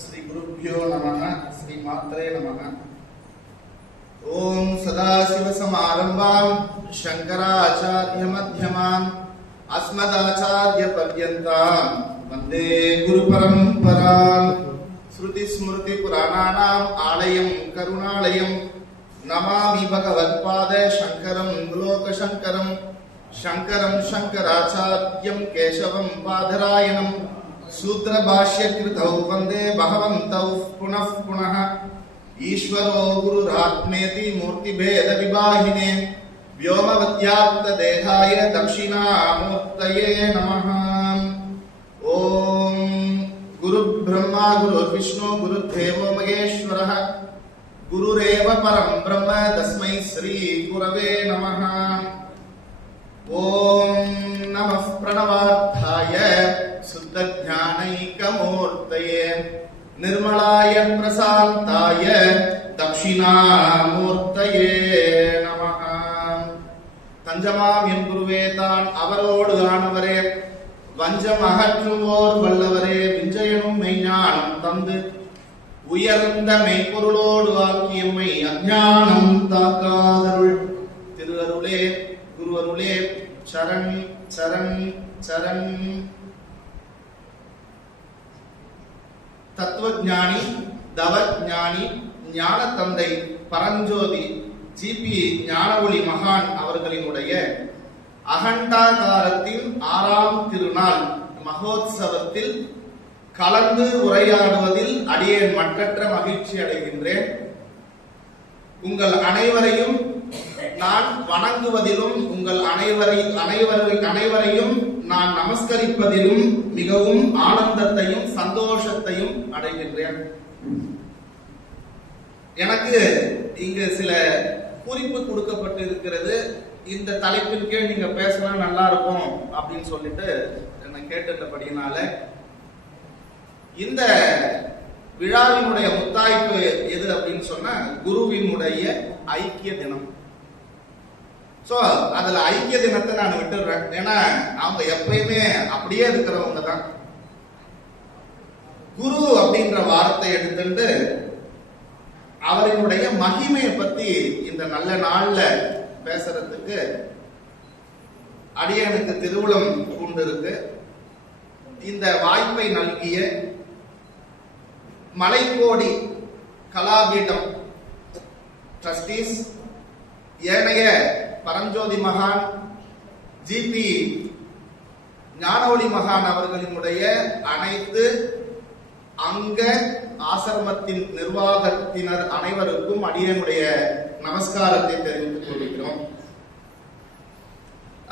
श्री गुरुभ्यो नमः श्री मात्रे नमः। ओम सदाशिव समारंभां शंकराचार्य मध्यमाम् अस्मदाचार्य पर्यन्तां वंदे गुरु परंपराम्। श्रुति स्मृति पुराणानाम् आलयं करुणालयं नमामि भगवत्पाद शंकरं लोकशंकरं शंकरं शंकराचार्यं केशवं बादरायणं सूत्र भाष्य कृतौ वंदे भगवन्तौ पुनः पुनः। ईश्वरो गुरुरात्मेति मूर्तिभेद विभागिने व्योमवद्व्याप्त देहाय दक्षिणामूर्तये नमः। ओम गुरु ब्रह्मा गुरु विष्णु गुरुदेवो महेश्वरः गुरुरेव परं ब्रह्म तस्मै श्री गुरवे नमः। ओम नमः प्रणवार्थाय शुद्ध ज्ञानैकमूर्तये निर्मलाय प्रशान्ताय दक्षिणामूर्तये नमः। தஞ்சமாம் என் குருவே தான் அவரோடு ஆனவரே வஞ்சம் அகற்றுவோர் வல்லவரே விஞ்சயனும் மெய்ஞானம் தந்து உயர்ந்த மெய்ப்பொருளோடு ஆக்கியம்மை அஞ்ஞானம் தாக்காதருள் திரு அருளே குரு அருளே சரண் சரண் சரண்। தத்துவஞானி தவஞானி ஞான தந்தை பரஞ்சோதி ஜிபி ஞானஒளி மகான் அவர்களினுடைய அகண்டாகாரத்தின் 6ஆம் திருநாள் மகோத்சவத்தில் கலந்து உரையாடுவதில் அடியேன் மற்றற்ற மகிழ்ச்சி அடைகின்றேன். உங்கள் அனைவரையும் நான் வணங்குவதிலும் உங்கள் அனைவரையும் நான் நமஸ்கரிப்பதிலும் மிகவும் ஆனந்தத்தையும் சந்தோஷத்தையும் அடைகின்றேன். எனக்கு இங்கு சில குறிப்பு கொடுக்கப்பட்டு இருக்கிறது. இந்த தலைப்பின் கீழ் நீங்க பேசினா நல்லா இருக்கும் அப்படின்னு சொல்லிட்டு என்ன கேட்டபடியினால இந்த விழாவினுடைய முத்தாய்ப்பு எது அப்படின்னு சொன்னா குருவினுடைய ஐக்கிய தினம். சோ அதுல ஐக்கிய தினத்தை நான் விட்டுடுறேன். ஏன்னா அவங்க எப்பயுமே அப்படியே இருக்கிறவங்க தான். குரு அப்படின்ற வார்த்தை எடுத்துட்டு அவரினுடைய மகிமையை பத்தி இந்த நல்ல நாள்ல பேசுறதுக்கு அடியனுக்கு திருவுளம் கொண்டிருக்கு. இந்த வாய்ப்பை நல்கிய மலைக்கோடி கலாபீடம் ட்ரஸ்டீஸ், ஏனைய பரஞ்சோதி மகான் ஜிபி ஞானஒளி மகான் அவர்களினுடைய அனைத்து அங்க ஆசிரமத்தின் நிர்வாகத்தினர் அனைவருக்கும் அடியனுடைய நமஸ்காரத்தை தெரிவித்துக் கொள்கிறோம்.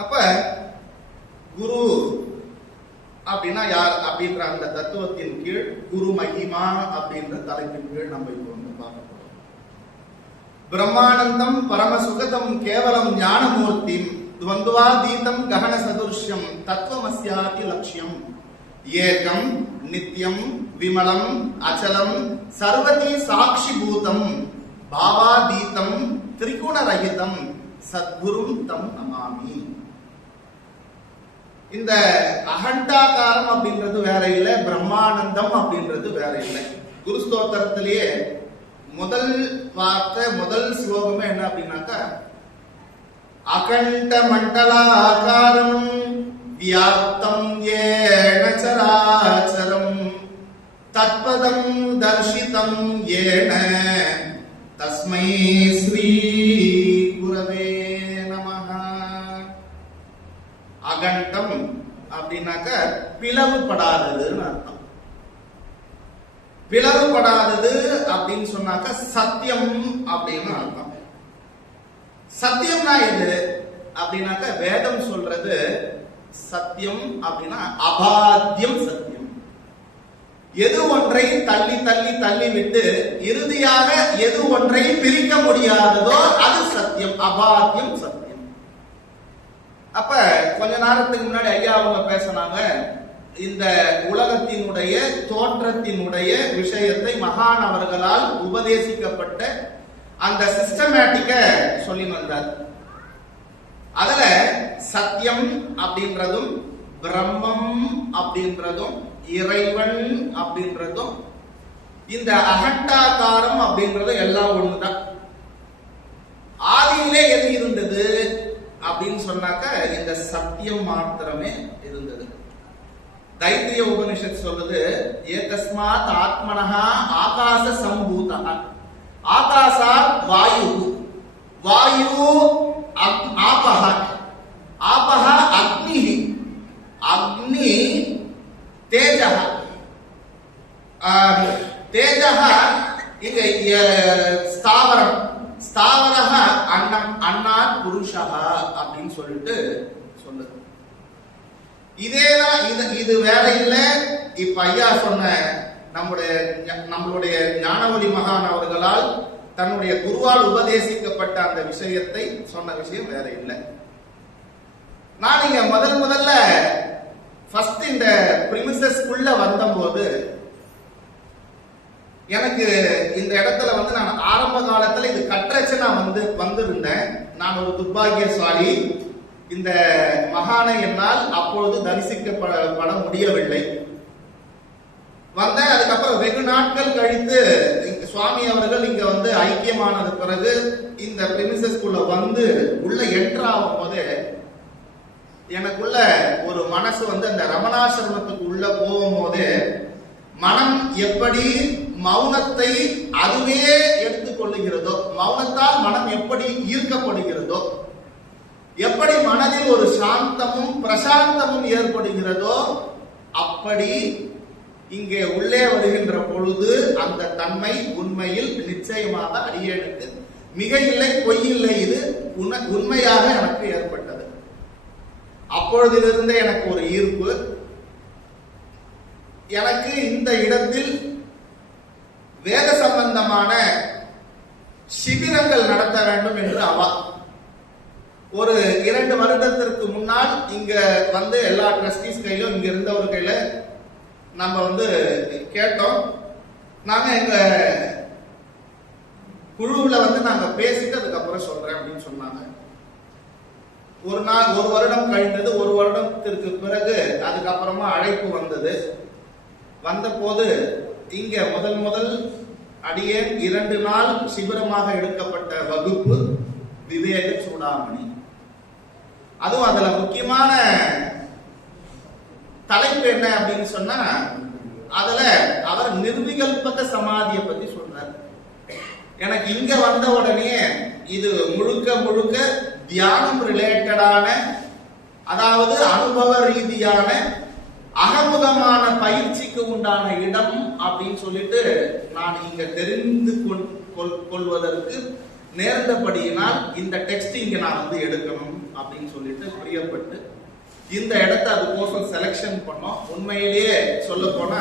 அப்ப குரு அப்படின்னா யார் அப்படின்ற அந்த தத்துவத்தின் கீழ் குரு மகிமா அப்படின்ற தலைப்பின் கீழ் நம்ம இப்போ வந்து பார்க்க போறோம். பிரம்மானந்தம் பரமசுகதம் கேவலம் ஞானமூர்த்தி துவந்துவாதீதம் ககன சதுர்ஷ்யம் தத்துவமஸ்யாதி லட்சியம் ஏகம் நித்யம் விமலம் அச்சலம் சர்வதி சாட்சிபூதம் பாவாதீதம் திரிகுணரகிதம் சத்குரும் தம் நமாமி. இந்த அகண்டாகாரம் அப்படின்றது வேற இல்லை, பிரம்மானந்தம் அப்படின்றது வேற இல்லை. குரு ஸ்தோத்திரத்திலேயே முதல் வார்த்தை முதல் ஸ்லோகமே என்ன அப்படின்னாக்கா அகண்ட மண்டலாகாரம் வியாப்தம் ஏன சராச்சரம் தத்பதம் தர்ஷிதம் ஏன தஸ்மை ஸ்ரீ குரவே நமஹ. அகண்டம் அப்படின்னாக்க பிளவுபடாததுன்னு அர்த்தம். பிளவுபடாதது அப்படின்னு சொன்னாக்க சத்தியம் அப்படின்னு அர்த்தம். சத்தியம்னா எது அப்படின்னாக்க வேதம் சொல்றது சத்தியம் அப்படின்னா அபாத்தியம் சத்தியம். எது ஒன்றை தள்ளி தள்ளி தள்ளி விட்டு இறுதியாக எது ஒன்றை பிரிக்க முடியாததோ அது சத்தியம், அபாத்தியம் சத்தியம். அப்ப கொஞ்ச நேரத்துக்கு முன்னாடி ஐயா அவங்க பேசினாங்க, இந்த உலகத்தினுடைய தோற்றத்தினுடைய விஷயத்தை மகான் அவர்களால் உபதேசிக்கப்பட்ட அந்த சிஸ்டமேட்டிக்க சொல்லி வந்தார். அதுல சத்தியம் அப்படின்றதும் பிரம்மம் அப்படின்றதும் இறைவன் அப்படின்றதும் இந்த அகண்டாகாரம் அப்படின்றது எல்லாம் ஒண்ணுதான். ஆதியிலே எது இருந்தது அப்படின்னு சொன்னாக்க இந்த சத்தியம் மாத்திரமே இருந்தது. தைத்திரிய உபனிஷத் சொல்றது ஏதஸ்மாத் ஆத்மனஹா ஆகாச சம்பூதஹ ஆகாசாத் வாயு வாயு ஆபஹ ஆபஹ அக்னிஹ அக்னி தேஜஹ தேஜஹ இங்க ஸ்தாவரம் ஸ்தாவரஹ அன்னம் அன்னாத் புருஷஹ அப்படின்னு சொல்லிட்டு சொல்லுது. இதேதான் இது வேற இல்ல. இப்ப ஐயா சொன்ன நம்மளுடைய ஞானவழி மகான் அவர்களால் தன்னுடைய குருவால் உபதேசிக்கப்பட்ட அந்த விஷயத்தை சொன்ன விஷயம் வேற இல்லை. நான் இங்க முதல்ல ஃபர்ஸ்ட் இந்த பிரிமிசஸ்க்குள்ள வந்தபோது எனக்கு இந்த இடத்துல நான் ஆரம்ப காலத்துல இது கற்றச்சு நான் வந்திருந்தேன். நான் ஒரு துர்பாகியசாலி. இந்த மகானை என்னால் அப்பொழுது தரிசிக்கப்பட முடியவில்லை. வந்தேன். அதுக்கப்புறம் வெகு நாட்கள் கழித்து சுவாமி அவர்கள் இங்க ஐக்கியமானது பிறகு இந்த பிரிமிசஸ்க்குள்ள உள்ள என்டர் ஆகும் போது எனக்குள்ள ஒரு மனசு அந்த ரமணாசிரமத்துக்கு உள்ள போகும்போது மனம் எப்படி மௌனத்தை அதுவே எடுத்துக்கொள்ளுகிறதோ, மௌனத்தால் மனம் எப்படி ஈர்க்கப்படுகிறதோ, எப்படி மனதில் ஒரு சாந்தமும் பிரசாந்தமும் ஏற்படுகிறதோ, அப்படி இங்கே உள்ளே வருகின்ற பொழுது அந்த தன்மை உண்மையில் நிச்சயமாக அடியேனுக்கு மிக இல்லை பொய் இல்லை, இது உண்மையாக எனக்கு ஏற்பட்டது. அப்பொழுதிலிருந்தே எனக்கு ஒரு ஈர்ப்பு. எனக்கு இந்த இடத்தில் வேத சம்பந்தமான சிபிரங்கள் நடத்த வேண்டும் என்று அவா. ஒரு 2 வருடத்திற்கு முன்னால் இங்க எல்லா ட்ரஸ்டீஸ் கையிலும் இங்க இருந்தவர் கையில நம்ம கேட்டோம். நாங்க எங்க குழுவுல நாங்க பேசிட்டு அதுக்கப்புறம் சொல்றேன் அப்படின்னு சொன்னாங்க. ஒரு வருடம் கழிந்தது. ஒரு வருடத்திற்கு பிறகு அதுக்கப்புறமா அழைப்பு வந்தது. வந்த போது இங்க முதல் அடியே 2 நாள் சிபிரமாக எடுக்கப்பட்ட வகுப்பு விவேக சூடாமணி. அதுவும் அதுல முக்கியமான தலைப்பு என்ன அப்படின்னு சொன்னா, அதுல அவர் நிர்விகல்பக சமாதியை பத்தி சொல்றார். எனக்கு இங்க வந்த உடனே இது முழுக்க தியானம் ரிலேட்டடான, அதாவது அனுபவ ரீதியான அகமுகமான பயிற்சிக்கு உண்டான இடம் அப்படின்னு சொல்லிட்டு நான் இங்க தெரிந்து கொள்வதற்கு நேர்ந்தபடியினால் இந்த டெக்ஸ்ட் இங்க நான் எடுக்கணும் அப்படின்னு சொல்லிட்டு பிரியப்பட்டு இந்த இடத்தை அதுக்கோசம் செலக்ஷன் பண்ணோம். உண்மையிலேயே சொல்ல போனா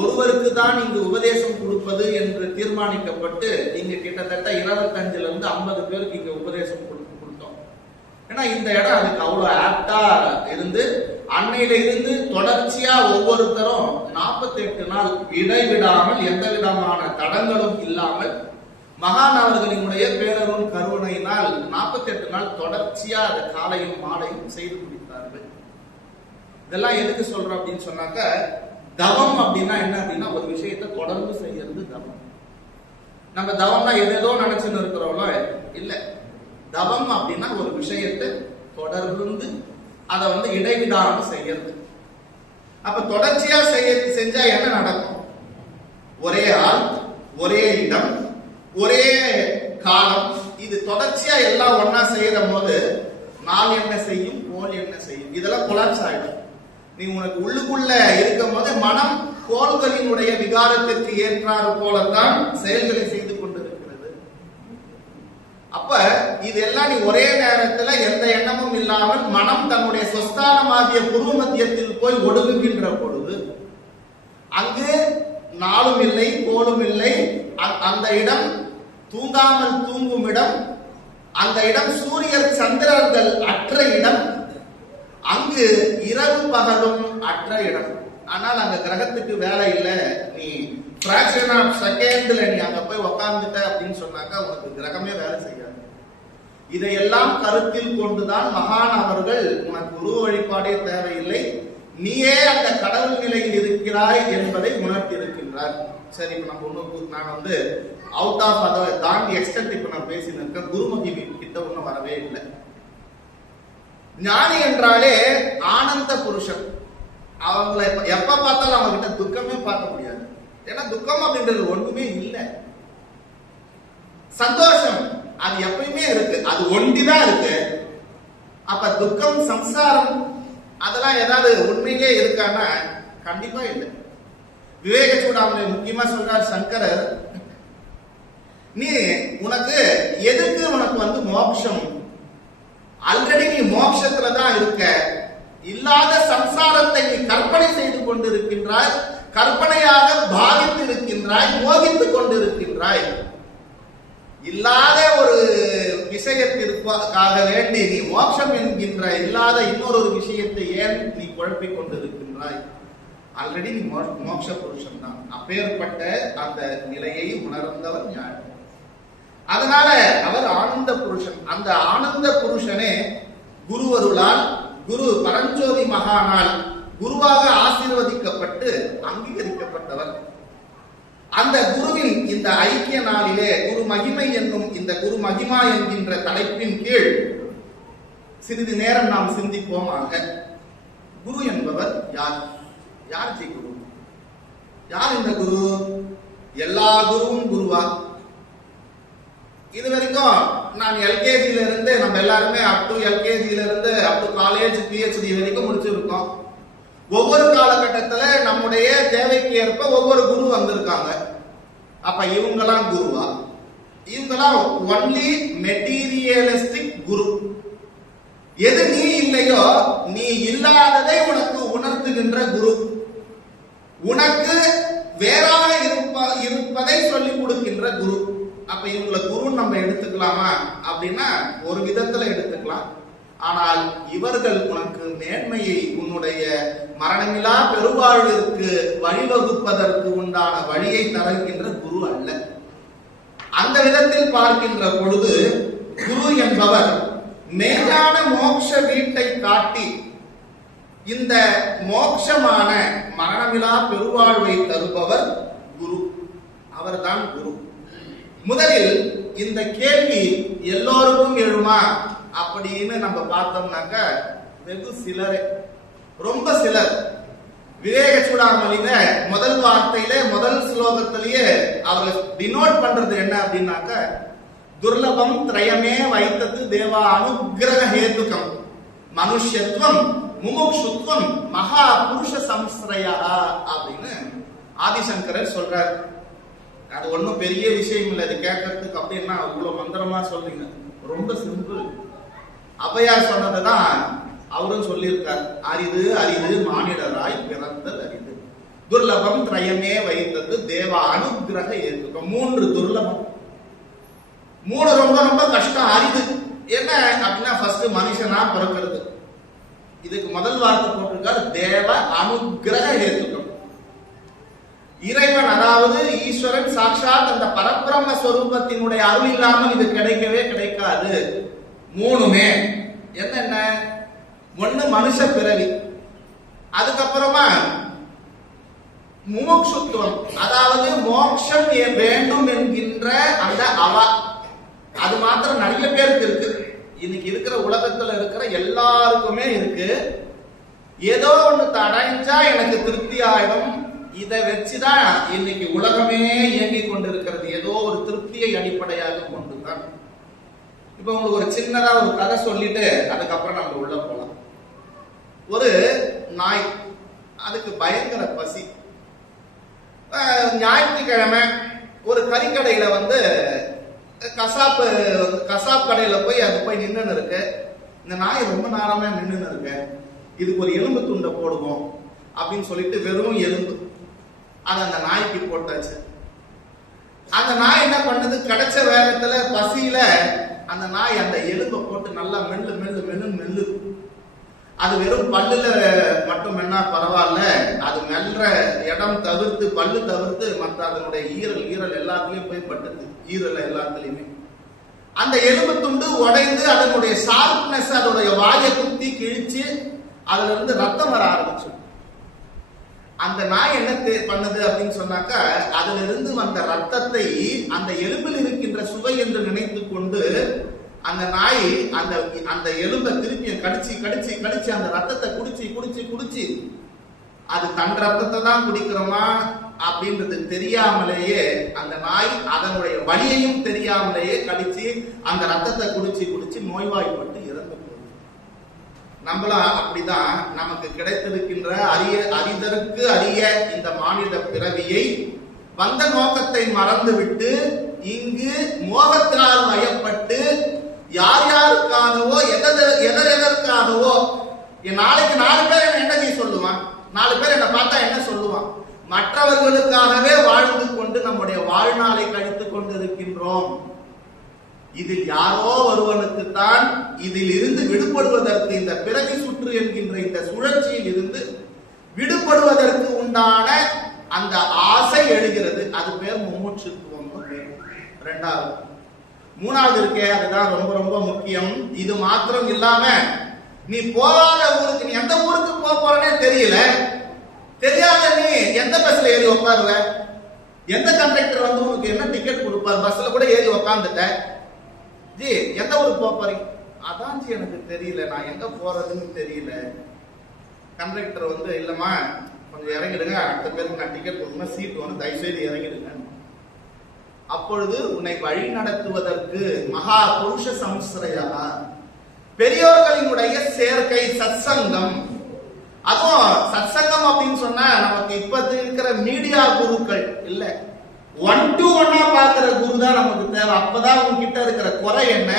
ஒருவருக்கு தான் இங்கு உபதேசம் கொடுப்பது என்று தீர்மானிக்கப்பட்டு இங்க கிட்டத்தட்ட 25ல இருந்து 50 பேருக்கு இங்க உபதேசம் கொடுத்தோம். ஏன்னா இந்த இடம் அதுக்கு அவ்வளவு ஆப்டா இருந்து அன்னையில இருந்து தொடர்ச்சியா ஒவ்வொருத்தரும் 48 நாள் இடைவிடாமல் எந்த விதமான தடங்களும் இல்லாமல் மகான் அவர்களினுடைய பேரருள் கருணையினால் 48 நாள் தொடர்ச்சியா அதை காலையும் மாலையும் செய்து முடித்தார்கள். இதெல்லாம் எதுக்கு சொல்றோம் அப்படின்னு சொன்னாக்க, தவம் அப்படின்னா என்ன அப்படின்னா ஒரு விஷயத்தை தொடர்ந்து செய்யறது தவம். நம்ம தவம்னா எதேதோ நினைச்சுன்னு இருக்கிறோம்ல, இல்ல. தவம் அப்படின்னா ஒரு விஷயத்தை தொடர்ந்து அதை இடைவிடாம செய்யறது. அப்ப தொடர்ச்சியா செஞ்சா என்ன நடக்கும்? ஒரே ஆள், ஒரே இடம், ஒரே காலம், இது தொடர்ச்சியா எல்லாம் ஒன்னா செய்யற போது நாள் என்ன செய்யும், கோல் என்ன செய்யும், இதெல்லாம் கொலாப்ஸ் ஆயிடும். நீ உனக்கு உள்ளுக்குள்ள இருக்கும் போது மனம் கோள்களினுடைய விகாரத்திற்கு ஏற்றாறு போலத்தான் செயல்களை செய்து கொண்டிருக்கிறது. அப்ப இதெல்லாம் நீ ஒரே நேரத்துல எந்த எண்ணமும் இல்லாமல் மனம் தன்னுடைய சொஸ்தானமாகிய பூர்வ மத்தியத்தில் போய் ஒடுங்குகின்ற பொழுது அங்கு நாளும் இல்லை கோளும் இல்லை. அந்த இடம் தூங்காமல் தூங்கும் இடம், அந்த இடம் சூரியர் சந்திரர்கள் அற்ற இடம், அங்கு இரவு பகலும் அற்ற இடம். ஆனால் அங்க கிரகத்துக்கு வேலை இல்லை. நீ பிராக்ஷன் ஆஃப் செகண்ட்ல நீ அங்க போய் உக்காந்துட்ட அப்படின்னு சொன்னாக்கா உனக்கு கிரகமே வேலை செய்யாது. இதையெல்லாம் கருத்தில் கொண்டுதான் மகான் அவர்கள் உனக்கு குரு வழிபாடே தேவையில்லை, நீயே அந்த கடவுள் நிலையில் இருக்கிறாய் என்பதை உணர்த்தி இருக்கின்றார். சரி, இப்ப நம்ம ஒண்ணு நான் வந்து அவுட் ஆஃப் அதை தாண்டி எக்ஸ்டென்ட் இப்ப நான் பேசினிருக்கேன். குருமகி கிட்ட ஒன்னும் வரவே இல்லை. ஞானி என்றாலே ஆனந்த புருஷன். அவங்களை எப்ப பார்த்தாலும் அவங்க கிட்ட துக்கமே பார்க்க முடியாது. ஏன்னா துக்கம் அப்படின்றது ஒண்ணுமே இல்லை. சந்தோஷம் அது எப்பயுமே இருக்கு, அது ஒண்டிதான் இருக்கு. அப்ப துக்கம், சம்சாரம் அதெல்லாம் ஏதாவது உண்மையிலே இருக்கான்னா கண்டிப்பா இல்லை. விவேக சூடாமணி முக்கியமா சொல்றார் சங்கரர், நீ உனக்கு எதுக்கு உனக்கு வந்து மோட்சம்? ஆல்ரெடி நீ மோட்சத்துல தான் இருக்க. இல்லாத சம்சாரத்தை நீ கற்பனை செய்து கொண்டிருக்கின்றாய், கற்பனையாக பாவித்து இருக்கின்றாய், மோகித்துக் கொண்டிருக்கின்றாய். இல்லாத ஒரு விஷயத்திற்காக வேண்டி நீ மோட்சம் என்கின்ற இல்லாத இன்னொரு விஷயத்தை ஏன் நீ குழப்பிக் கொண்டிருக்கின்றாய்? ஆல்ரெடி நீ மோட்ச புருஷன் தான். அப்பேற்பட்ட அந்த நிலையை உணர்ந்தவர் ஞானி. அதனால அவர் ஆனந்த புருஷன். அந்த ஆனந்த புருஷனே குருவருளால், குரு பரஞ்சோதி மகானால் குருவாக ஆசீர்வதிக்கப்பட்டு அங்கீகரிக்கப்பட்டவர். அந்த குருவின் இந்த ஐக்கிய நாளிலே குரு மகிமை என்னும் இந்த குரு மகிமா என்கின்ற தலைப்பின் கீழ் சிறிது நேரம் நாம் சிந்திப்போமாக. குரு என்பவர் யார்? யார் ஜி குரு? யார் இந்த குரு? எல்லா குருவும் குருவா? இது வரைக்கும் நான் எல்கேஜில இருந்து நம்ம எல்லாருமே அப் டு எல்கேஜில இருந்து அப் டு காலேஜ் பிஹெச்டி வரைக்கும் முடிச்சிருக்கோம். ஒவ்வொரு காலகட்டத்துல நம்முடைய தேவைக்கு ஏற்ப ஒவ்வொரு குரு வந்திருக்காங்க. அப்ப இவங்கெல்லாம் குருவா? இவங்கெல்லாம் ஒன்லி மெட்டீரியலிஸ்டிக் குரு. எது நீ இல்லையோ, நீ இல்லாததை உனக்கு உணர்த்துகின்ற குரு, உனக்கு வேறாக இருப்பதை சொல்லிக் கொடுக்கின்ற குரு. அப்ப இவங்களை குருன்னு நம்ம எடுத்துக்கலாமா அப்படின்னா ஒரு விதத்துல எடுத்துக்கலாம். ஆனால் இவர்கள் உனக்கு மேன்மையை, உன்னுடைய மரணமில்லா பெருவாழ்விற்கு வழிவகுப்பதற்கு உண்டான வழியை தருகின்ற குரு அல்ல. அந்த விதத்தில் பார்க்கின்ற பொழுது குரு என்பவர் மேலான மோட்ச வீட்டை காட்டி இந்த மோட்சமான மரணமில்லா பெருவாழ்வை தருபவர் குரு. அவர்தான் குரு. முதலில் இந்த கேள்வி எல்லோருக்கும் எழுமா அப்படின்னு நம்ம பார்த்தோம்னாக்க வெகு சிலரே, ரொம்ப சிலர். விவேக சூடாமணியில முதல் வார்த்தையில முதல் ஸ்லோகத்திலேயே அவர் டினோட் பண்றது என்ன அப்படின்னாக்க, துர்லபம் திரயமே வைத்தது தேவா அனுகிரக ஹேதுகம் மனுஷ்யத்துவம் முமுக்ஷுத்வம் மகா புருஷ சம்ஸ்ரயா அப்படின்னு ஆதிசங்கரர் சொல்றார். அது ஒன்றும் பெரிய விஷயம் இல்லை. அது கேட்கறதுக்கு அப்படின்னா அவ்வளவு மந்திரமா சொல்றீங்க, ரொம்ப சிம்பிள். அவையார் சொன்னதுதான் அவரும் சொல்லியிருக்கார். அரிது அரிது மானிடராய் பிறந்தது அரிது, துர்லபம் திரயமே வைத்தது தேவ அனுகிரக ஏற்கும். 3 துர்லபம், 3 ரொம்ப ரொம்ப கஷ்டம். அரிது என்ன அப்படின்னா ஃபர்ஸ்ட் மனுஷனா பிறக்கிறது. இதுக்கு முதல் வார்த்தை போட்டிருக்காரு தேவ அனுகிரக ஏற்கும். இறைவன் அதாவது ஈஸ்வரன் சாட்சாத் அந்த பரபிரம்ம ஸ்வரூபத்தினுடைய அருள் இல்லாமல் இது கிடைக்கவே கிடைக்காது. 3மே என்னென்ன? 1 மனுஷ பிறவி, அதுக்கப்புறமா முமுக்ஷுத்துவம் அதாவது மோட்சம் வேண்டும் என்கின்ற அந்த அவா. அது மாத்திரம் நிறைய பேருக்கு இருக்கு. இன்னைக்கு இருக்கிற உலகத்துல இருக்கிற எல்லாருக்குமே இருக்கு. ஏதோ ஒண்ணு அடைஞ்சா எனக்கு திருப்தி ஆயிடும், இதை வச்சுதான் இன்னைக்கு உலகமே இயங்கிக் கொண்டிருக்கிறது. ஏதோ ஒரு திருப்தியை அடிப்படையாக கொண்டுதான். இப்ப உங்களுக்கு ஒரு சின்னதா ஒரு கதை சொல்லிட்டு அதுக்கப்புறம் நம்ம உள்ள போலாம். ஒரு நாய், அதுக்கு பயங்கர பசி. ஞாயிற்றுக்கிழமை ஒரு கறிக்கடையில வந்து கசாப் கடையில போய் அது போய் நின்று இருக்கு. இந்த நாய் ரொம்ப நேரமா நின்று இருக்கு, இதுக்கு ஒரு எலும்பு துண்டை போடுவோம் அப்படின்னு சொல்லிட்டு வெறும் எலும்பு அதை அந்த நாய்க்கு போட்டாச்சு. அந்த நாய் என்ன பண்ணது, கிடைச்ச வேகத்துல பசியில அந்த நாய் அந்த எலும்பை போட்டு நல்லா மெல்லு மெல்லு மெல்லு மெல்லு. அது வெறும் பல்லுல மட்டும் என்ன பரவாயில்ல, அது மெல்ற இடம் தவிர்த்து பல்லு தவிர்த்து மற்ற அதனுடைய ஈரல் எல்லாத்துலயும் போய் பட்டது. ஈரல் எல்லாத்துலயுமே அந்த எலும்பு துண்டு உடைந்து அதனுடைய ஷார்ப்னஸ் அதனுடைய வாயை குத்தி கிழிச்சு அதுல இருந்து ரத்தம் வர ஆரம்பிச்சு. அந்த நாய் என்ன பண்ணுது அப்படின்னு சொன்னாக்கா, அதுல இருந்து வந்த ரத்தத்தை அந்த எலும்பில் இருக்கின்ற சுவை என்று நினைத்து கொண்டு அந்த நாய் அந்த அந்த எலும்பை திருப்பி கடிச்சு கடிச்சு கடிச்சு அந்த ரத்தத்தை குடிச்சு குடிச்சு குடிச்சு அது தன் ரத்தத்தை தான் குடிக்கிறோமா அப்படின்றது தெரியாமலேயே அந்த நாய் அதனுடைய வலியையும் தெரியாமலேயே கடிச்சு அந்த ரத்தத்தை குடிச்சு குடிச்சு நோய்வாய்ப்பட்டு இறந்து போகுது. நம்மளும் அப்படிதான் நமக்கு கிடைத்திருக்கின்ற அரிதற்கு அரிய இந்த மானிட பிறவியை வந்த நோக்கத்தை மறந்துவிட்டு இங்கு மோகத்தினால் வயப்பட்டு யார் யாருக்காகவோ எதற்காகவோ நாளைக்கு 4 பேர் என்ன செய்ய சொல்லுவான், 4 பேர் என்ன பார்த்தா என்ன சொல்லுவான், மற்றவர்களுக்காகவே வாழ்ந்து கொண்டு நம்முடைய வாழ்நாளை கழித்துக் கொண்டு இருக்கின்றோம். இதில் யாரோ ஒருவனுக்குத்தான் இதில் இருந்து விடுபடுவதற்கு, இந்த பிறவி சுற்று என்கின்ற இந்த சுழற்சியில் இருந்து விடுபடுவதற்கு உண்டான அந்த ஆசை எழுகிறது. அது பேர் மும்முட்சுத்துவம். 2வது. 3வது இருக்கே, அதுதான் ரொம்ப ரொம்ப முக்கியம். இது மாத்திரம் இல்லாம நீ போகாத ஊருக்கு, நீ எந்த ஊருக்கு போறனே தெரியல, தெரியாத நீ எந்த பஸ்ல ஏறி உட்காருவ, எந்த கண்டக்டர் வந்து உனக்கு என்ன டிக்கெட் கொடுப்பார், பஸ்ல கூட ஏறி உட்காந்துட்ட, ஜி எந்த ஊருக்கு போறீங்க, அதான் ஜி எனக்கு தெரியல, நான் எங்க போறதுன்னு தெரியல. கண்டக்டர் வந்து இல்லம்மா கொஞ்சம் இறங்கிடுங்க, அடுத்த பேருக்கு நான் டிக்கெட் கொடுக்கணும், சீட் வந்து தயவுசெய்து இறங்கிடுங்க. அப்பொழுது உன்னை வழி நடத்துவதற்கு மகா புருஷ சம்ஸ்ரயா, பெரியோர்களினுடைய சேர்க்கை, சத்சங்கம். அதுவும் சத்சங்கம் அப்படின்னு சொன்னா நமக்கு இப்ப இருக்கிற மீடியா குருக்கள் இல்ல, 1-to-1 பார்க்கிற குரு தான் நமக்கு தேவை. அப்பதான் உன்கிட்ட இருக்கிற குறை என்ன,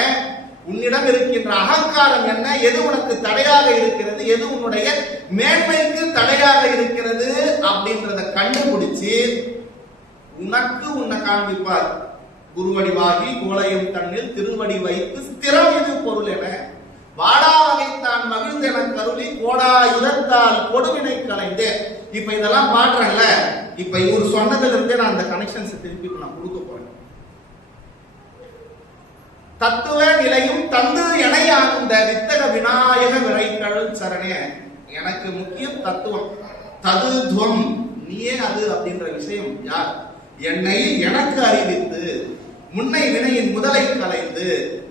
உன்னிடம் இருக்கின்ற அகங்காரம் என்ன, எது உனக்கு தடையாக இருக்கிறது, எது உன்னுடைய மேன்மைக்கு தடையாக இருக்கிறது அப்படின்றத கண்டுபிடிச்சு உனக்கு உன்னை காண்பிப்பார். குருவடிவாகி கோலையும் தன்னில் திருவடி வைத்து ஸ்திரம் இது பொருள் என வாடா வகைத்தான் மகிழ்ந்தென கருளி கோடா யுதத்தால் கொடுவினை கலைந்து. இப்ப இதெல்லாம் பாடுறேன்ல, இப்ப இவர் சொன்னதுல இருந்தே நான் அந்த கனெக்ஷன்ஸ் திருப்பி நான் கொடுக்க போறேன். தத்துவ நிலையும் தந்து எனை ஆழ்ந்த வித்தக விநாயக விரைக்கடல் சரணே. எனக்கு முக்கியம் தத்துவம், ததுத்வம், நீயே அது அப்படின்ற விஷயம். யார் என்னை எனக்கு அறிவித்து முன்னை வினையின் முதலை கலைந்து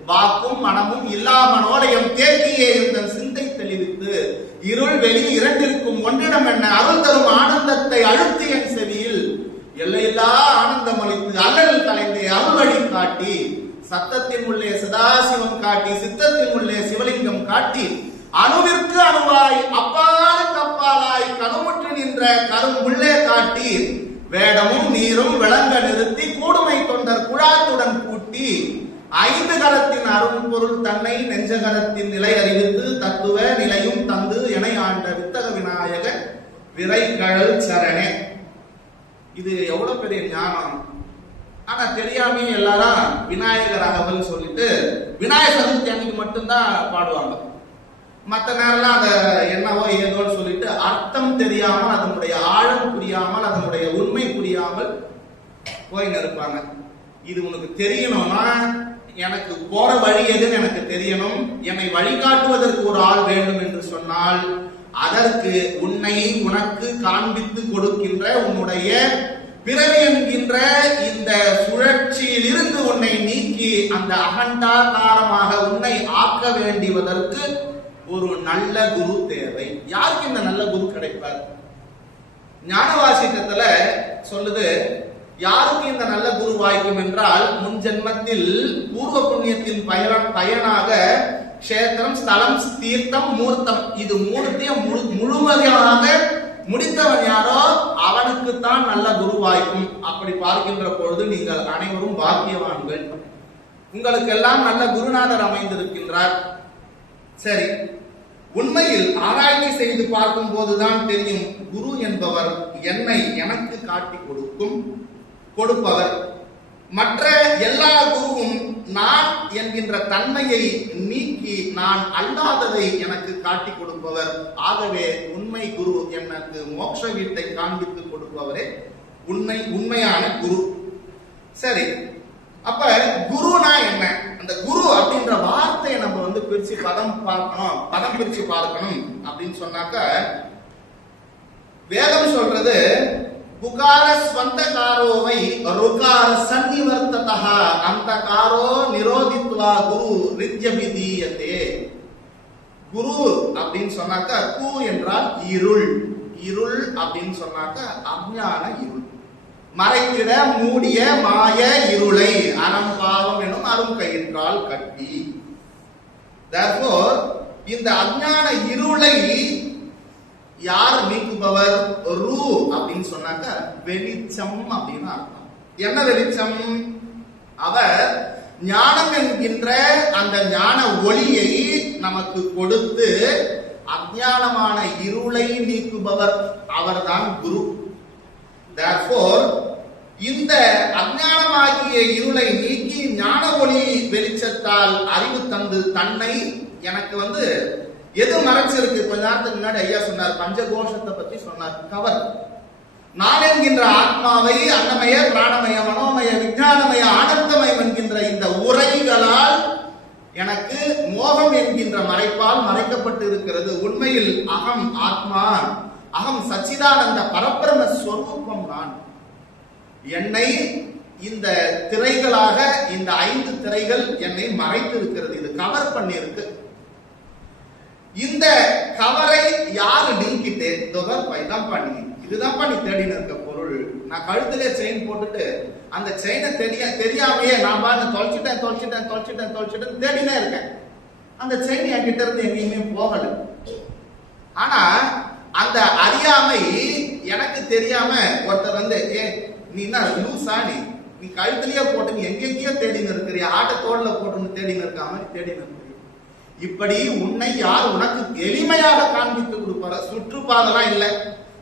வாக்கும் மனமும் இல்லா மனோலயம் தேக்கியே இந்த சிந்தை தெளிவித்து இருள் வெளி இரண்டிற்கும் ஒன்றிடம் என்ன அருள் தரும் ஆனந்தத்தை அழுத்தி என் செவியில் எல்லையில்லா ஆனந்தம் அளித்து அல்லல் கலைந்தே அருள்வழி காட்டி சத்தத்தின் உள்ளே சதாசிவம் காட்டி சித்தத்தின் உள்ளே சிவலிங்கம் காட்டி அணுவிற்கு அணுவாய் அப்பாலுக்கு அப்பாலாய் கணுமுற்று நின்ற கரும் உள்ளே காட்டி வேடமும் நீரும் விளங்க நிறுத்தி கூடுமை தொண்டர் குழாத்துடன் கூட்டி 5 கரத்தின் அருண் பொருள் தன்னை நெஞ்சகரத்தின் நிலை அறிவித்து தத்துவ நிலையும் தந்து என ஆண்ட வித்தக விநாயக விரைகழல் சரணே. இது எவ்வளவு பெரிய ஞானம். ஆனா தெரியாமே எல்லாரும் விநாயகர் அகவல் சொல்லிட்டு விநாயகர் சதுர்த்தி அன்னைக்கு மட்டும்தான் பாடுவாங்க. மற்ற நேரம்லாம் அதை என்னவோ ஏதோன்னு சொல்லிட்டு அர்த்தம் தெரியாமல், அதனுடைய ஆழம் புரியாமல், அதனுடைய உண்மை புரியாமல் போய் நிற்பாங்க. இது உனக்கு தெரியணும்னா எனக்கு போற வழி எதுன்னு எனக்கு தெரியணும், என்னை வழிகாட்டுவதற்கு ஒரு ஆள் வேண்டும் என்று சொன்னால் அதற்கு உன்னை உனக்கு காண்பித்து கொடுக்கின்ற உன்னுடைய பிறவி என்கின்ற இந்த சுழற்சியில் இருந்து உன்னை நீக்கி அந்த அகண்டாகாரமாக உன்னை ஆக்க வேண்டியதற்கு ஒரு நல்ல குரு தேவை. யாருக்கு இந்த நல்ல குரு கிடைப்பார்? ஞானவாசிக்கத்துல சொல்லுது, யாருக்கு இந்த நல்ல குரு வாய்க்கும் என்றால் முன் ஜென்மத்தில் பூர்வ புண்ணியத்தின் பயனாக க்ஷேத்திரம், ஸ்தலம், தீர்த்தம், மூர்த்தம் இது 3த்தையும் முழுமையாக முடித்தவன் யாரோ அவனுக்குத்தான் நல்ல குரு வாய்க்கும். அப்படி பார்க்கின்ற பொழுது நீங்கள் அனைவரும் பாக்கியவான்கள். உங்களுக்கெல்லாம் நல்ல குருநாதர் அமைந்திருக்கின்றார். சரி, உண்மையில் ஆராய்ச்சி செய்து பார்க்கும் போதுதான் தெரியும் குரு என்பவர் என்னை எனக்கு காட்டி கொடுப்பவர். மற்ற எல்லா குருவும் நான் என்கின்ற தன்மையை நீக்கி நான் அல்லாததை எனக்கு காட்டி கொடுப்பவர். ஆகவே உண்மை குரு எனக்கு மோட்ச வீட்டை காண்பித்து கொடுப்பவரே உண்மையான குரு. சரி, அப்ப குருனா என்ன? அந்த குரு அப்படின்ற வார்த்தையை நம்ம பிரிச்சு பதம் பிரிச்சு பார்க்கணும் அப்படின்னு சொன்னாக்க, வேதம் சொல்றது புகார ஸ்வந்த காரோவை ருகார சன்னிவர்த்ததஹ அந்த காரோ நிரோதித்வா குரு ரித்யபிதீயதே. குரு அப்படின்னு சொன்னாக்க கு என்றால் இருள், இருள் அப்படின்னு சொன்னாக்க அஞ்ஞான இருள், மறைக்கிட மூடிய மாய இருளை அறம்பாவம் எனும் அரும் கயிற்றால் கட்டி. Therefore இந்த அஞ்ஞான இருளை யார் நீக்குபவர்? ரு அப்படின்னு சொன்னாக்க வெளிச்சம் அப்படின்னு அர்த்தம். என்ன வெளிச்சம்? அவர் ஞானம் என்கின்ற அந்த ஞான ஒளியை நமக்கு கொடுத்து அஞ்ஞானமான இருளை நீக்குபவர் அவர்தான் குரு. Therefore இந்த அஞ்ஞானமாகிய இருளை நீக்கி ஞான ஒளி வெளிச்சத்தால் அறிவு தந்து தன்னை எனக்கு எது மறைச்சிருக்கு? கொஞ்ச நேரத்துக்கு முன்னாடி ஐயா சொன்னார், பஞ்சகோஷத்தை பத்தி சொன்னார். கவர் நான் என்கின்ற ஆத்மாவை அன்னமய பிராணமய மனோமய விஞ்ஞானமய ஆனந்தமயம் என்கின்ற இந்த உரைகளால் எனக்கு மோகம் என்கின்ற மறைப்பால் மறைக்கப்பட்டு இருக்கிறது. உண்மையில் அகம் ஆத்மா, அகம் சச்சிதானந்த பரபிரம ஸ்வரூபம் நான். என்னை இந்த திரைகளாக இந்த 5 திரைகள் என்னை மறைத்து இருக்கிறது, இது கவர் பண்ணி இருக்கு. இந்த கவரை யாரு நீக்கிட்டு இதான் பண்ணி இதுதான் பண்ணி தேடின இருக்க பொருள். நான் கழுத்திலே செயின் போட்டுட்டு அந்த செயினை தெரியாமையே நான் பாருங்க தொலைச்சிட்டேன் தேடினே இருக்கேன். அந்த செயின் என்கிட்ட இருந்து எங்கேயுமே போகல. ஆனா அந்த அறியாமை எனக்கு தெரியாம ஒருத்தர் நீ என்ன லூசா, நீ கழுத்திலேயே போட்டு நீ எங்கெங்கயோ தேடின்னு இருக்கிறிய, ஆட்ட தோல்ல போட்டு தேடின்னு இருக்க மாதிரி தேடின்னு இருக்கிறீ. இப்படி உன்னை யார் உனக்கு எளிமையாக காண்பித்து கொடுப்பார? சுற்றுப்பாதெல்லாம் இல்லை,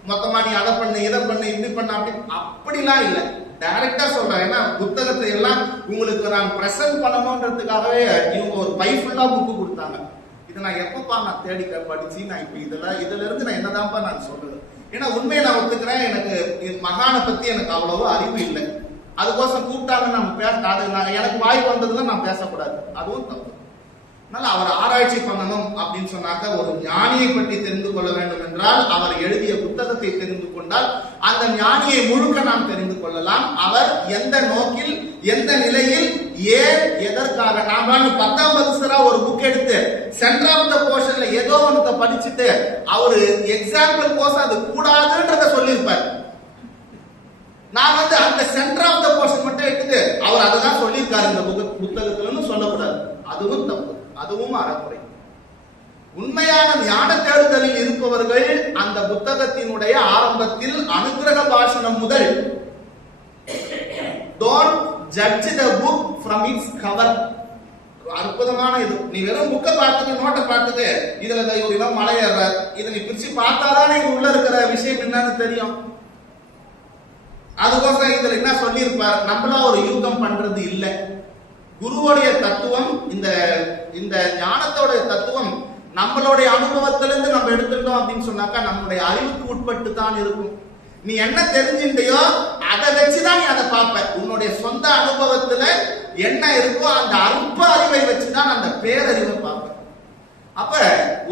மொத்தமா நீ அதை பண்ணு இதை பண்ணு இப்படி பண்ண அப்படிலாம் இல்லை. டைரக்டா சொல்றேன். ஏன்னா புத்தகத்தை எல்லாம் உங்களுக்கு நான் பிரசன்ட் பண்ணணும்ன்றதுக்காகவே இவங்க ஒரு பை ஃபுல்லா புக்கு கொடுத்தாங்க. இதை நான் எப்பப்பா நான் தேடி படிச்சு நான் இப்ப இதுல இருந்து நான் என்னதான்ப்பா நான் சொல்றது? ஏன்னா உண்மையை நான் ஒத்துக்கிறேன், எனக்கு மகானை பத்தி எனக்கு அவ்வளவோ அறிவு இல்லை. அதுக்கோசம் கூப்பிட்டாங்க நம்ம அது எனக்கு வாய்ப்பு வந்ததுன்னா நான் பேசக்கூடாது, அதுவும் தப்பு. அதனால அவர் ஆராய்ச்சி பண்ணணும் அப்படின்னு சொன்னாக்க ஒரு ஞானியை பற்றி தெரிந்து கொள்ள வேண்டும் என்றால் அவர் எழுதிய புத்தகத்தை தெரிந்து கொண்டால் அந்த ஞானியை முழுக்க நாம் தெரிந்து கொள்ளலாம். அவர் எந்த நோக்கில் எந்த நிலையில் ஏன் எதற்காக. நாம 10ஆம் வகுப்புல ஒரு புக் எடுத்து சென்டர் ஆஃப் த போர்ஷன்ல ஏதோ ஒன்று படிச்சுட்டு அவரு எக்ஸாம்பிள் கோர்ஸ் அது கூடாதுன்றத சொல்லியிருப்பார். நான் அந்த சென்டர் ஆஃப் த போர்ஷன் மட்டும் எடுத்துட்டு அவர் அதை தான் சொல்லியிருக்காரு இந்த புத்தகத்துலன்னு சொல்லக்கூடாது, அதுவும் தப்பு, அதுவும் அறக்குறை. உண்மையான ஞான தேடுதலில் இருப்பவர்கள் அந்த புத்தகத்தினுடைய ஆரம்பத்தில் அனுகிரக பாஷணம் முதல் don't judge the book from its cover. அற்புதமான இது. நீ வெறும் புக்கை பார்த்துட்டு நோட்டை பார்த்துட்டு இதுல இவன் மலை ஏறார், இதை நீ பிரிச்சு பார்த்தாதான் இது உள்ள இருக்கிற விஷயம் என்னன்னு தெரியும். அதுக்கோசம் இதுல என்ன சொல்லியிருப்பார்? நம்மளா ஒரு யூகம் பண்றது இல்லை. குருவுடைய தத்துவம் இந்த ஞானத்தோட தத்துவம் நம்மளுடைய அனுபவத்திலிருந்து நம்ம எடுத்துட்டோம் அப்படின்னு சொன்னாக்கா நம்மளுடைய அறிவுக்கு உட்பட்டு தான் இருக்கும். நீ என்ன தெரிஞ்சுட்டியோ அதை வச்சுதான் நீ அதை பார்ப்ப. உன்னுடைய சொந்த அனுபவத்துல என்ன இருக்கோ அந்த அல்ப அறிவை வச்சுதான் அந்த பேரறிவை பார்ப்ப. அப்ப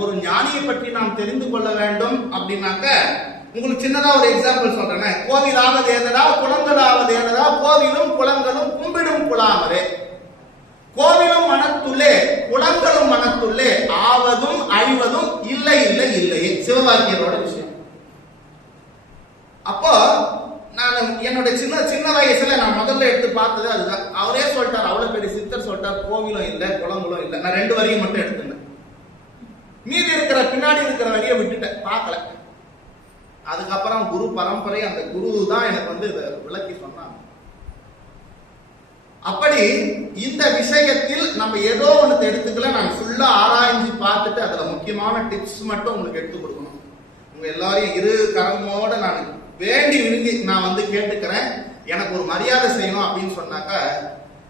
ஒரு ஞானியை பற்றி நாம் தெரிந்து கொள்ள வேண்டும் அப்படின்னாக்க உங்களுக்கு சின்னதா ஒரு எக்ஸாம்பிள் சொல்றேன். கோவிலாவது ஏனடா குளங்களாவது ஏனடா கோவிலும் குளங்களும் கும்பிடும் குழாமரே. கோவிலும் மனத்துள்ளே குளங்களும் மனத்துள்ளே ஆவதும் அழிவதும் இல்லை இல்லை இல்லையே சிவவாக்கியரோட விஷயம். அப்போ நான் என்னோட சின்ன வயசுல நான் முதல்ல எடுத்து பார்த்தது அதுதான். அவரே சொல்லிட்டார், அவ்வளவு பெரிய சித்தர் சொல்லிட்டார், கோவிலும் இல்லை குளங்களும் இல்லை. நான் 2 வரியை மட்டும் எடுத்துட்டேன், மீதி இருக்கிற பின்னாடி இருக்கிற வரியை விட்டுட்டேன், பார்க்கல. அதுக்கப்புறம் குரு பரம்பரை அந்த குரு தான் எனக்கு இதை விளக்கி சொன்னாங்க. அப்படி இந்த விஷயத்தில் நம்ம ஏதோ ஒன்று எடுத்துக்கல, நான் ஃபுல்லா ஆராய்ஞ்சு பார்த்துட்டு அதுல முக்கியமான டிப்ஸ் மட்டும் உங்களுக்கு எடுத்து கொடுக்கணும். உங்க எல்லாரையும் இரு கரமோட நான் வேண்டி விரும்பி நான் கேட்டுக்கிறேன். எனக்கு ஒரு மரியாதை செய்யணும் அப்படின்னு சொன்னாக்க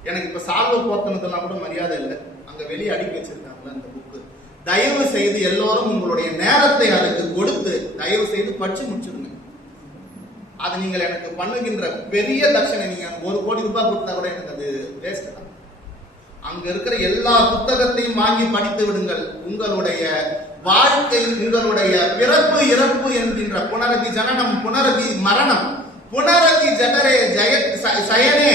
எனக்கு இப்ப சால்வ போத்தனதுலாம் கூட மரியாதை இல்லை. அங்க வெளியே அடுக்கி வச்சிருக்காங்களா இந்த புக்கு. தயவு செய்து எல்லோரும் உங்களுடைய நேரத்தை அதுக்கு கொடுத்து தயவு செய்து படிச்சு முடிச்சிருங்க. அது நீங்கள் எனக்கு பண்ணுகின்ற பெரிய தட்சணை. நீங்க 1 கோடி ரூபாய் கொடுத்தா கூட எனக்கு அது வேஸ்ட் தான். அங்க இருக்கிற எல்லா புத்தகத்தையும் வாங்கி படித்து விடுங்கள். உங்களுடைய வாழ்க்கை, உங்களுடைய பிறப்பு இறப்பு என்கின்ற புனரதி ஜனனம், புனரதி மரணம், புனரதி ஜடரே ஜெய சயனே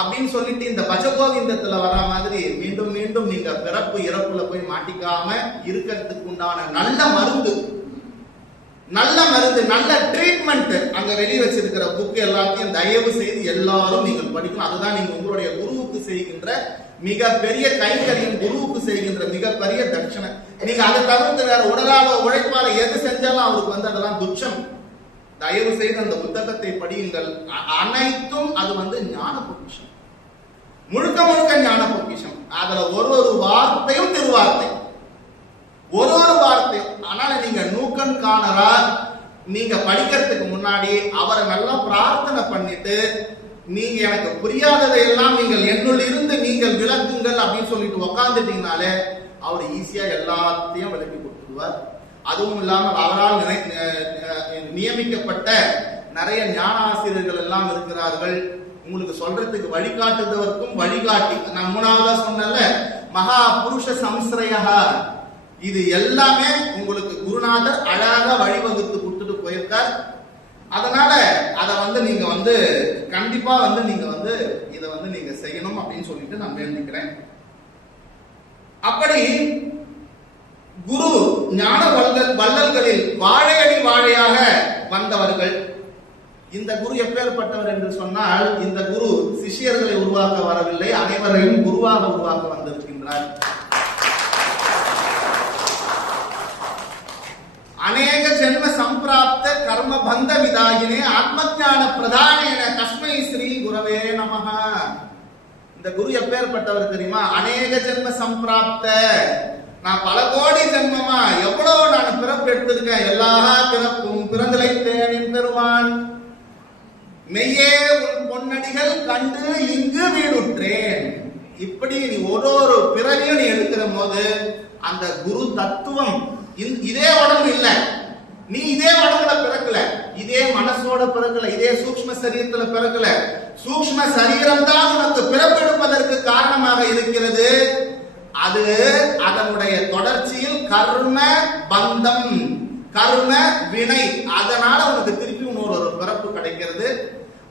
அப்படின்னு சொல்லிட்டு இந்த பஜகோவிந்தத்துல வர மாதிரி மீண்டும் மீண்டும் நீங்க பிறப்பு இறப்புல போய் மாட்டிக்காம இருக்கிறதுக்கு உண்டான நல்ல மருந்து, நல்ல ட்ரீட்மெண்ட் அங்க வெளியே வச்சிருக்கிற புக் எல்லாத்தையும் தயவு செய்து எல்லாரும் நீங்கள் படிக்கணும். அதுதான் நீங்க உங்களுடைய குருவுக்கு செய்கின்ற மிகப்பெரிய கைங்கரியம், குருவுக்கு செய்கின்ற மிகப்பெரிய தட்சணை. நீங்க அதை தவிர்த்து வேற உடலால உழைப்பால எது செஞ்சாலும் அவருக்கு அதெல்லாம் துச்சம். தயவு செய்து அந்த புத்தகத்தை படியுங்கள். அனைத்தும் அது ஞான பொக்கிஷம், முழுக்க முழுக்க ஞான பொக்கிஷம். அதுல ஒரு வார்த்தையும் திருவார்த்தை, ஒரு வார்த்தையும். அதனால நீங்க நூக்கன் காணரா நீங்க படிக்கிறதுக்கு முன்னாடி அவரை நல்லா பிரார்த்தனை பண்ணிட்டு, நீங்க எனக்கு புரியாததை எல்லாம் நீங்கள் என்னுள் இருந்து நீங்கள் விளக்குங்கள் அப்படின்னு சொல்லிட்டு உக்காந்துட்டீங்கனாலே அவர் ஈஸியா எல்லாத்தையும் விளக்கி கொடுத்துருவார். அதுவும் இல்லாமல் அவரால் நியமிக்கப்பட்ட நிறைய ஞான ஆசிரியர்கள் எல்லாம் இருக்கிறார்கள். உங்களுக்கு சொல்றதுக்கு வழிகாட்டுதவருக்கும் வழிகாட்டி. நான் மூணாவதா சொன்னல மகா புருஷ சம்ஸ்ரயா, இது எல்லாமே உங்களுக்கு குருநாதர் அழகா வழிவகுத்து கொடுத்துட்டு போயிருக்கார். அதனால அதை நீங்க கண்டிப்பா நீங்க இதை நீங்க செய்யணும் அப்படின்னு சொல்லிட்டு நான் வேண்டிக்கிறேன். அப்படி குரு ஞான வள்ளல்களில் வாழையடி வாழையாக வந்தவர்கள். இந்த குரு எப்பேற்பட்டவர் என்று சொன்னால், இந்த குரு சிஷ்யர்களை உருவாக்க வரவில்லை, அனைவரையும் குருவாக உருவாக்க வந்திருக்கின்றார். அநேக ஜென்ம சம்பிராப்த கர்ம பந்த விதாயினே ஆத்மஞான பிரதானேன தஸ்மை ஸ்ரீ குரவே நமஹ. இந்த குரு எப்பேற்பட்டவர் தெரியுமா? அநேக ஜென்ம சம்பிராப்த, நான் பல கோடி ஜென்மமா எவ்வளவு நான் பிறப்பு எடுத்திருக்கேன், எல்லா பிறப்பும் பிறந்தலைத்தேன் பெருமான். மெய்யே உன் பொன்னடிகள் கண்டு இங்கு வீடுற்றேன். இப்படி நீ ஒரு பிறவியும் நீ எடுக்கிற போது அந்த குரு தத்துவம் இதே உடம்பு இல்ல, நீ இதே உடம்புல பிறக்கல, இதே மனசோட பிறக்கல, இதே சூக்ஷ்ம சரீரத்துல பிறக்கல. சூக்ஷ்ம சரீரம் தான் உனக்கு பிறப்பெடுப்பதற்கு காரணமாக இருக்கிறது. அது அதனுடைய தொடர்ச்சியில் கர்ம பந்தம், கர்ம வினை, அதனால உனக்கு திருப்பி இன்னொரு பிறப்பு கிடைக்கிறது.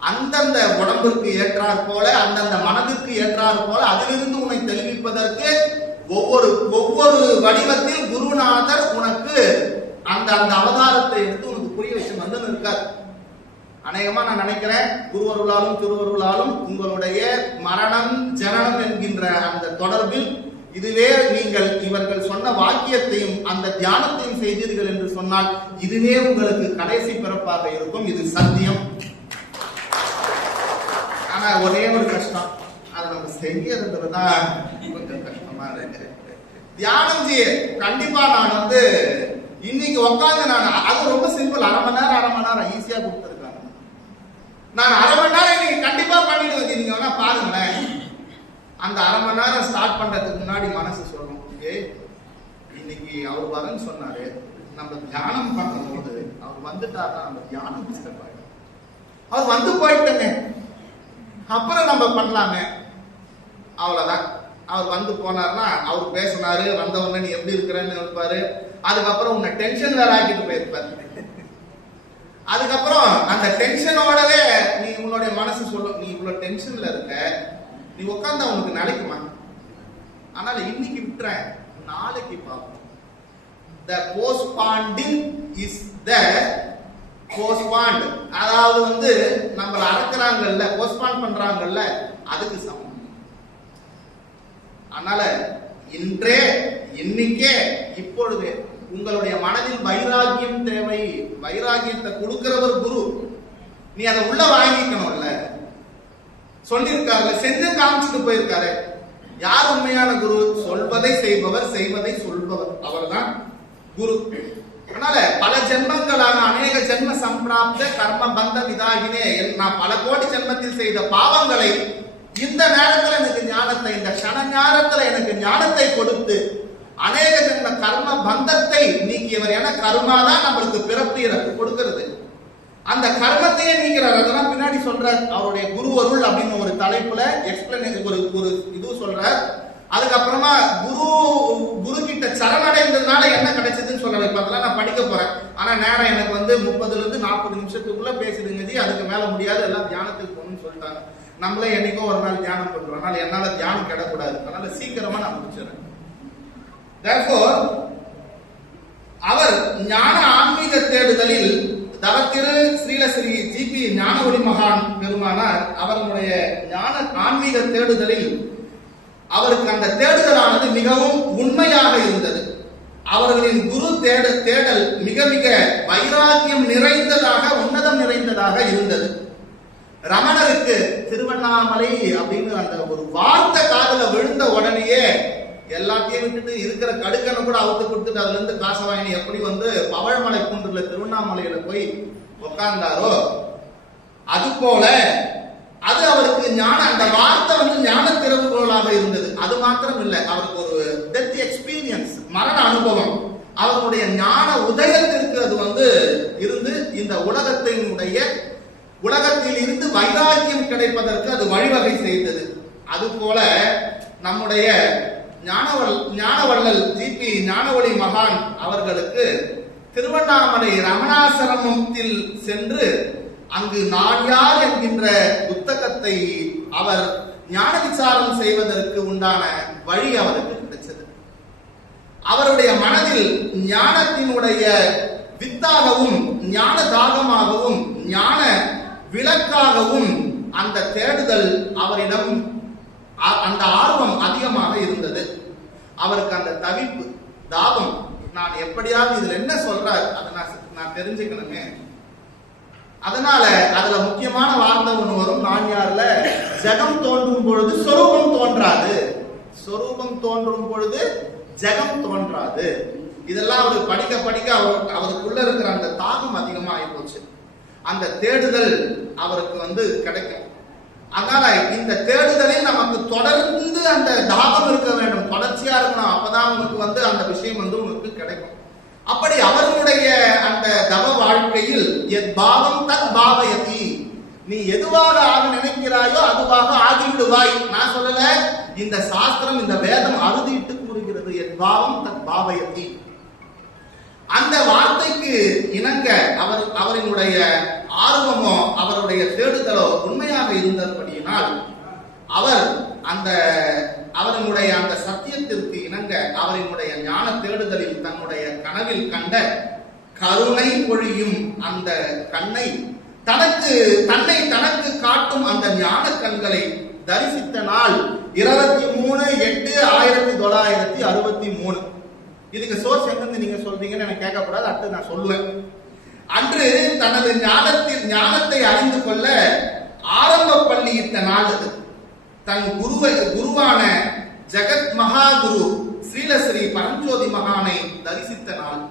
அந்தந்த உடம்பிற்கு ஏற்றாற் போல, அந்தந்த மனதிற்கு ஏற்றாற் போல அதிலிருந்து உன்னை தெளிவிப்பதற்கு ஒவ்வொரு வடிவத்தில் குருநாதர் உனக்கு அந்த அவதாரத்தை எடுத்து உனக்கு புரிய வச்சு இருக்கார். அநேகமா நான் நினைக்கிறேன், குருவருளாலும் திருவருளாலும் உங்களுடைய மரணம் ஜனனம் என்கின்ற அந்த தொடர்பில் இதுவே நீங்கள் இவர்கள் சொன்ன வாக்கியத்தையும் அந்த தியானத்தையும் செய்தீர்கள் என்று சொன்னால் இதுவே உங்களுக்கு கடைசி பிறப்பாக இருக்கும். இது சத்தியம். ஆனா ஒரே ஒரு கஷ்டம், அதை நம்ம செய்யறதுலதான் கொஞ்சம் கஷ்டமா இருக்கு. தியானம் செய்ய கண்டிப்பா நான் இன்னைக்கு உட்காந்து அது ரொம்ப சிம்பிள், அரை மணி நேரம் ஈஸியா கொடுத்துருக்காங்க. நான் அரை மணி நேரம் இன்னைக்கு கண்டிப்பா பண்ணிடுவேன். நீங்க வேணா பாருங்களேன், அந்த அரை மணி நேரம் ஸ்டார்ட் பண்றதுக்கு முன்னாடி மனசு சொல்லணும், இன்னைக்கு அவர் வரன்னு சொன்னாரு, நம்ம தியானம் பண்ணும்போது அவர் வந்துட்டாருன்னா நம்ம தியானம் டிஸ்டர்ப் ஆயிடும். அவர் போயிட்டேங்க, அப்புறம் நம்ம பண்ணலாமே, அவ்வளவுதான். அவர் போனார்னா அவர் பேசினாரு, வந்தவங்க நீ எப்படி இருக்கிறன்னு இருப்பாரு. அதுக்கப்புறம் உன்னை டென்ஷன் வேற ஆக்கிட்டு போயிருப்பாரு. அதுக்கப்புறம் அந்த டென்ஷனோடவே நீ உன்னுடைய மனசு சொல்லும், நீ இவ்வளவு டென்ஷன்ல இருக்க, நீ உட்கார்ந்தா உனக்கு நினைக்குமா? அதனால இன்னைக்கு விட்டுறேன், நாளைக்கு பார்ப்போம். The postponing is the postponed. அதாவது நம்மள அறக்குறாங்கல்ல, போஸ்ட்பான் பண்றாங்கல்ல, அதுக்கு சமம். அதனால இன்னைக்கே இப்பொழுது உங்களுடைய மனதில் வைராகியம் தேவை. வைராகியத்தை கொடுக்கிறவர் குரு. நீ அதை உள்ள வாங்கிக்கணும்ல. சொல்லியிருக்காரு, செஞ்சு காமிச்சுட்டு போயிருக்காரு. யார் உண்மையான குரு? சொல்வதை செய்பவர், செய்வதை சொல்பவர், அவர்தான் குரு. அதனால பல ஜென்மங்களான அநேக ஜென்ம சம்பிராப்த கர்ம பந்த விதாகினே, நான் பல கோடி ஜென்மத்தில் செய்த பாவங்களை இந்த நேரத்துல எனக்கு ஞானத்தை, இந்த கண ஞானத்துல எனக்கு ஞானத்தை கொடுத்து அநேக ஜென்ம கர்ம பந்தத்தை நீக்கியவர். என கர்மாதான் நம்மளுக்கு பிறப்பு இறப்பு கொடுக்கிறது. அந்த கர்மத்தையே நீக்கிறார். அதெல்லாம் பின்னாடி சொல்றார். அவருடைய குரு அருள் அப்படின்னு ஒரு தலைப்புல எக்ஸ்பிளனேஷன் ஒரு இது சொல்றார். அதுக்கப்புறமா குரு கிட்ட சரணடைந்ததுனால என்ன கிடைச்சதுன்னு சொல்ல வைப்பதெல்லாம் நான் படிக்க போறேன். ஆனா நேரம் எனக்கு 30 இருந்து 40 நிமிஷத்துக்குள்ள பேசிடுங்க ஜி, அதுக்கு மேல முடியாது, எல்லாம் தியானத்துக்கு போகணும்னு சொல்லிட்டாங்க. நம்மளே என்னைக்கோ ஒரு நாள் தியானம் பண்றோம், அதனால என்னால தியானம் கிடக்கூடாது, அதனால சீக்கிரமா நான் முடிச்சிடறேன். Therefore, அவர் ஞான ஆன்மீக தேடுதலில் தவத்திரு ஸ்ரீலஸ்ரீ ஜி.பி. ஞானஒளி மகான் பெருமானார் அவர்களுடைய ஞான ஆன்மீக தேடுதலில் அவருக்கு அந்த தேடுதலானது மிகவும் உண்மையாக இருந்தது. அவர்களின் குரு தேடல் மிக மிக வைராக்கியம் நிறைந்ததாக, உன்னதம் நிறைந்ததாக இருந்தது. ரமணருக்கு திருவண்ணாமலை அப்படின்னு அந்த ஒரு வார்த்தை காதுல விழுந்த உடனேயே எல்லாத்தையும் விட்டுட்டு இருக்கிற கடுக்கனை கூட அவுத்து கொடுத்துட்டு அதுல இருந்து காசை வாங்கி எப்படி பவழமலை குன்றுல திருவண்ணாமலையில போய் உட்கார்ந்தாரோ அது போல அது அவருக்கு ஞான, அந்த வார்த்தை ஞான திறவுகோலாக இருந்தது. அது மாத்திரம் இல்லை, அவருக்கு ஒரு டெத் எக்ஸ்பீரியன்ஸ், மரண அனுபவம், அவருடைய ஞான உதயத்திற்கு அது இருந்து இந்த உலகத்தில் இருந்து வைராக்கியம் கிடைப்பதற்கு அது வழிவகை செய்தது. அது போல நம்முடைய ஞானவள்ளல் ஜி.பி. ஞானஒளி மகான் அவர்களுக்கு திருவண்ணாமலை ரமணாசிரமத்தில் சென்று அங்கு நான் யார் என்கின்ற புத்தகத்தை அவர் ஞான விசாரம் செய்வதற்கு உண்டான வழி அவருக்கு கிடைச்சது. அவருடைய மனதில் ஞானத்தினுடைய வித்தாகவும் ஞான தாகமாகவும் ஞான விளக்காகவும் அந்த தேடுதல் அவரிடம், அந்த ஆர்வம் அதிகமாக இருந்தது. அவருக்கு அந்த தவிப்பு தாகம், நான் எப்படியாவது இதுல என்ன சொல்றாரு அதை நான் தெரிஞ்சுக்கணுமே. அதனால அதுல முக்கியமான வார்த்தை ஒண்ணு வரும் நான்யார்ல, ஜெகம் தோன்றும் பொழுது சொரூபம் தோன்றாது, சொரூபம் தோன்றும் பொழுது ஜெகம் தோன்றாது. இதெல்லாம் அவர் படிக்க படிக்க அவருக்குள்ள இருக்கிற அந்த தாகம் அதிகமா ஆகி போச்சு. அந்த தேடுதல் அவருக்கு கிடைக்கும். அதனால இந்த தேடுதலில் நமக்கு தொடர்ந்து அந்த தாகம் இருக்க வேண்டும், தொடர்ச்சியா இருக்கணும். அப்பதான் உங்களுக்கு அந்த விஷயம் உங்களுக்கு கிடைக்கும். அப்படி அவர்களுடைய அந்த தவ வாழ்க்கையில் எத் பாவம் தத் பாவயதி, நீ எதுவாக ஆக நினைக்கிறாயோ அதுவாக ஆகிவிடுவாய். நான் சொல்லல, இந்த சாஸ்திரம், இந்த வேதம் அறுதிட்டு கூறுகிறது, எத் பாவம் தத் பாவயதி. அந்த வார்த்தைக்கு இணங்க அவரினுடைய ஆர்வமோ அவருடைய தேடுதலோ உண்மையாக இருந்தபடியினால் அவரினுடைய அந்த சத்தியத்திற்கு இணங்க அவரினுடைய ஞான தேடுதலில் தன்னுடைய கனவில் கண்ட கருணை பொழியும் அந்த கண்ணை தனக்கு காட்டும் அந்த ஞான கண்களை தரிசித்த நாள் 23/8/1963. இதுக்கு சோர்ஸ் எங்கிருந்து நீங்க சொல்றீங்கன்னு எனக்கு கேட்கக்கூடாது, அடுத்து நான் சொல்லுவேன். அன்று தனது ஞானத்தை அறிந்து கொள்ள ஆரம்ப பள்ளியிட்ட நாள் அது. தன் குருவான ஜெகத் மகாகுரு ஸ்ரீலஸ்ரீ பரஞ்சோதி மகானை தரிசித்த நாள்.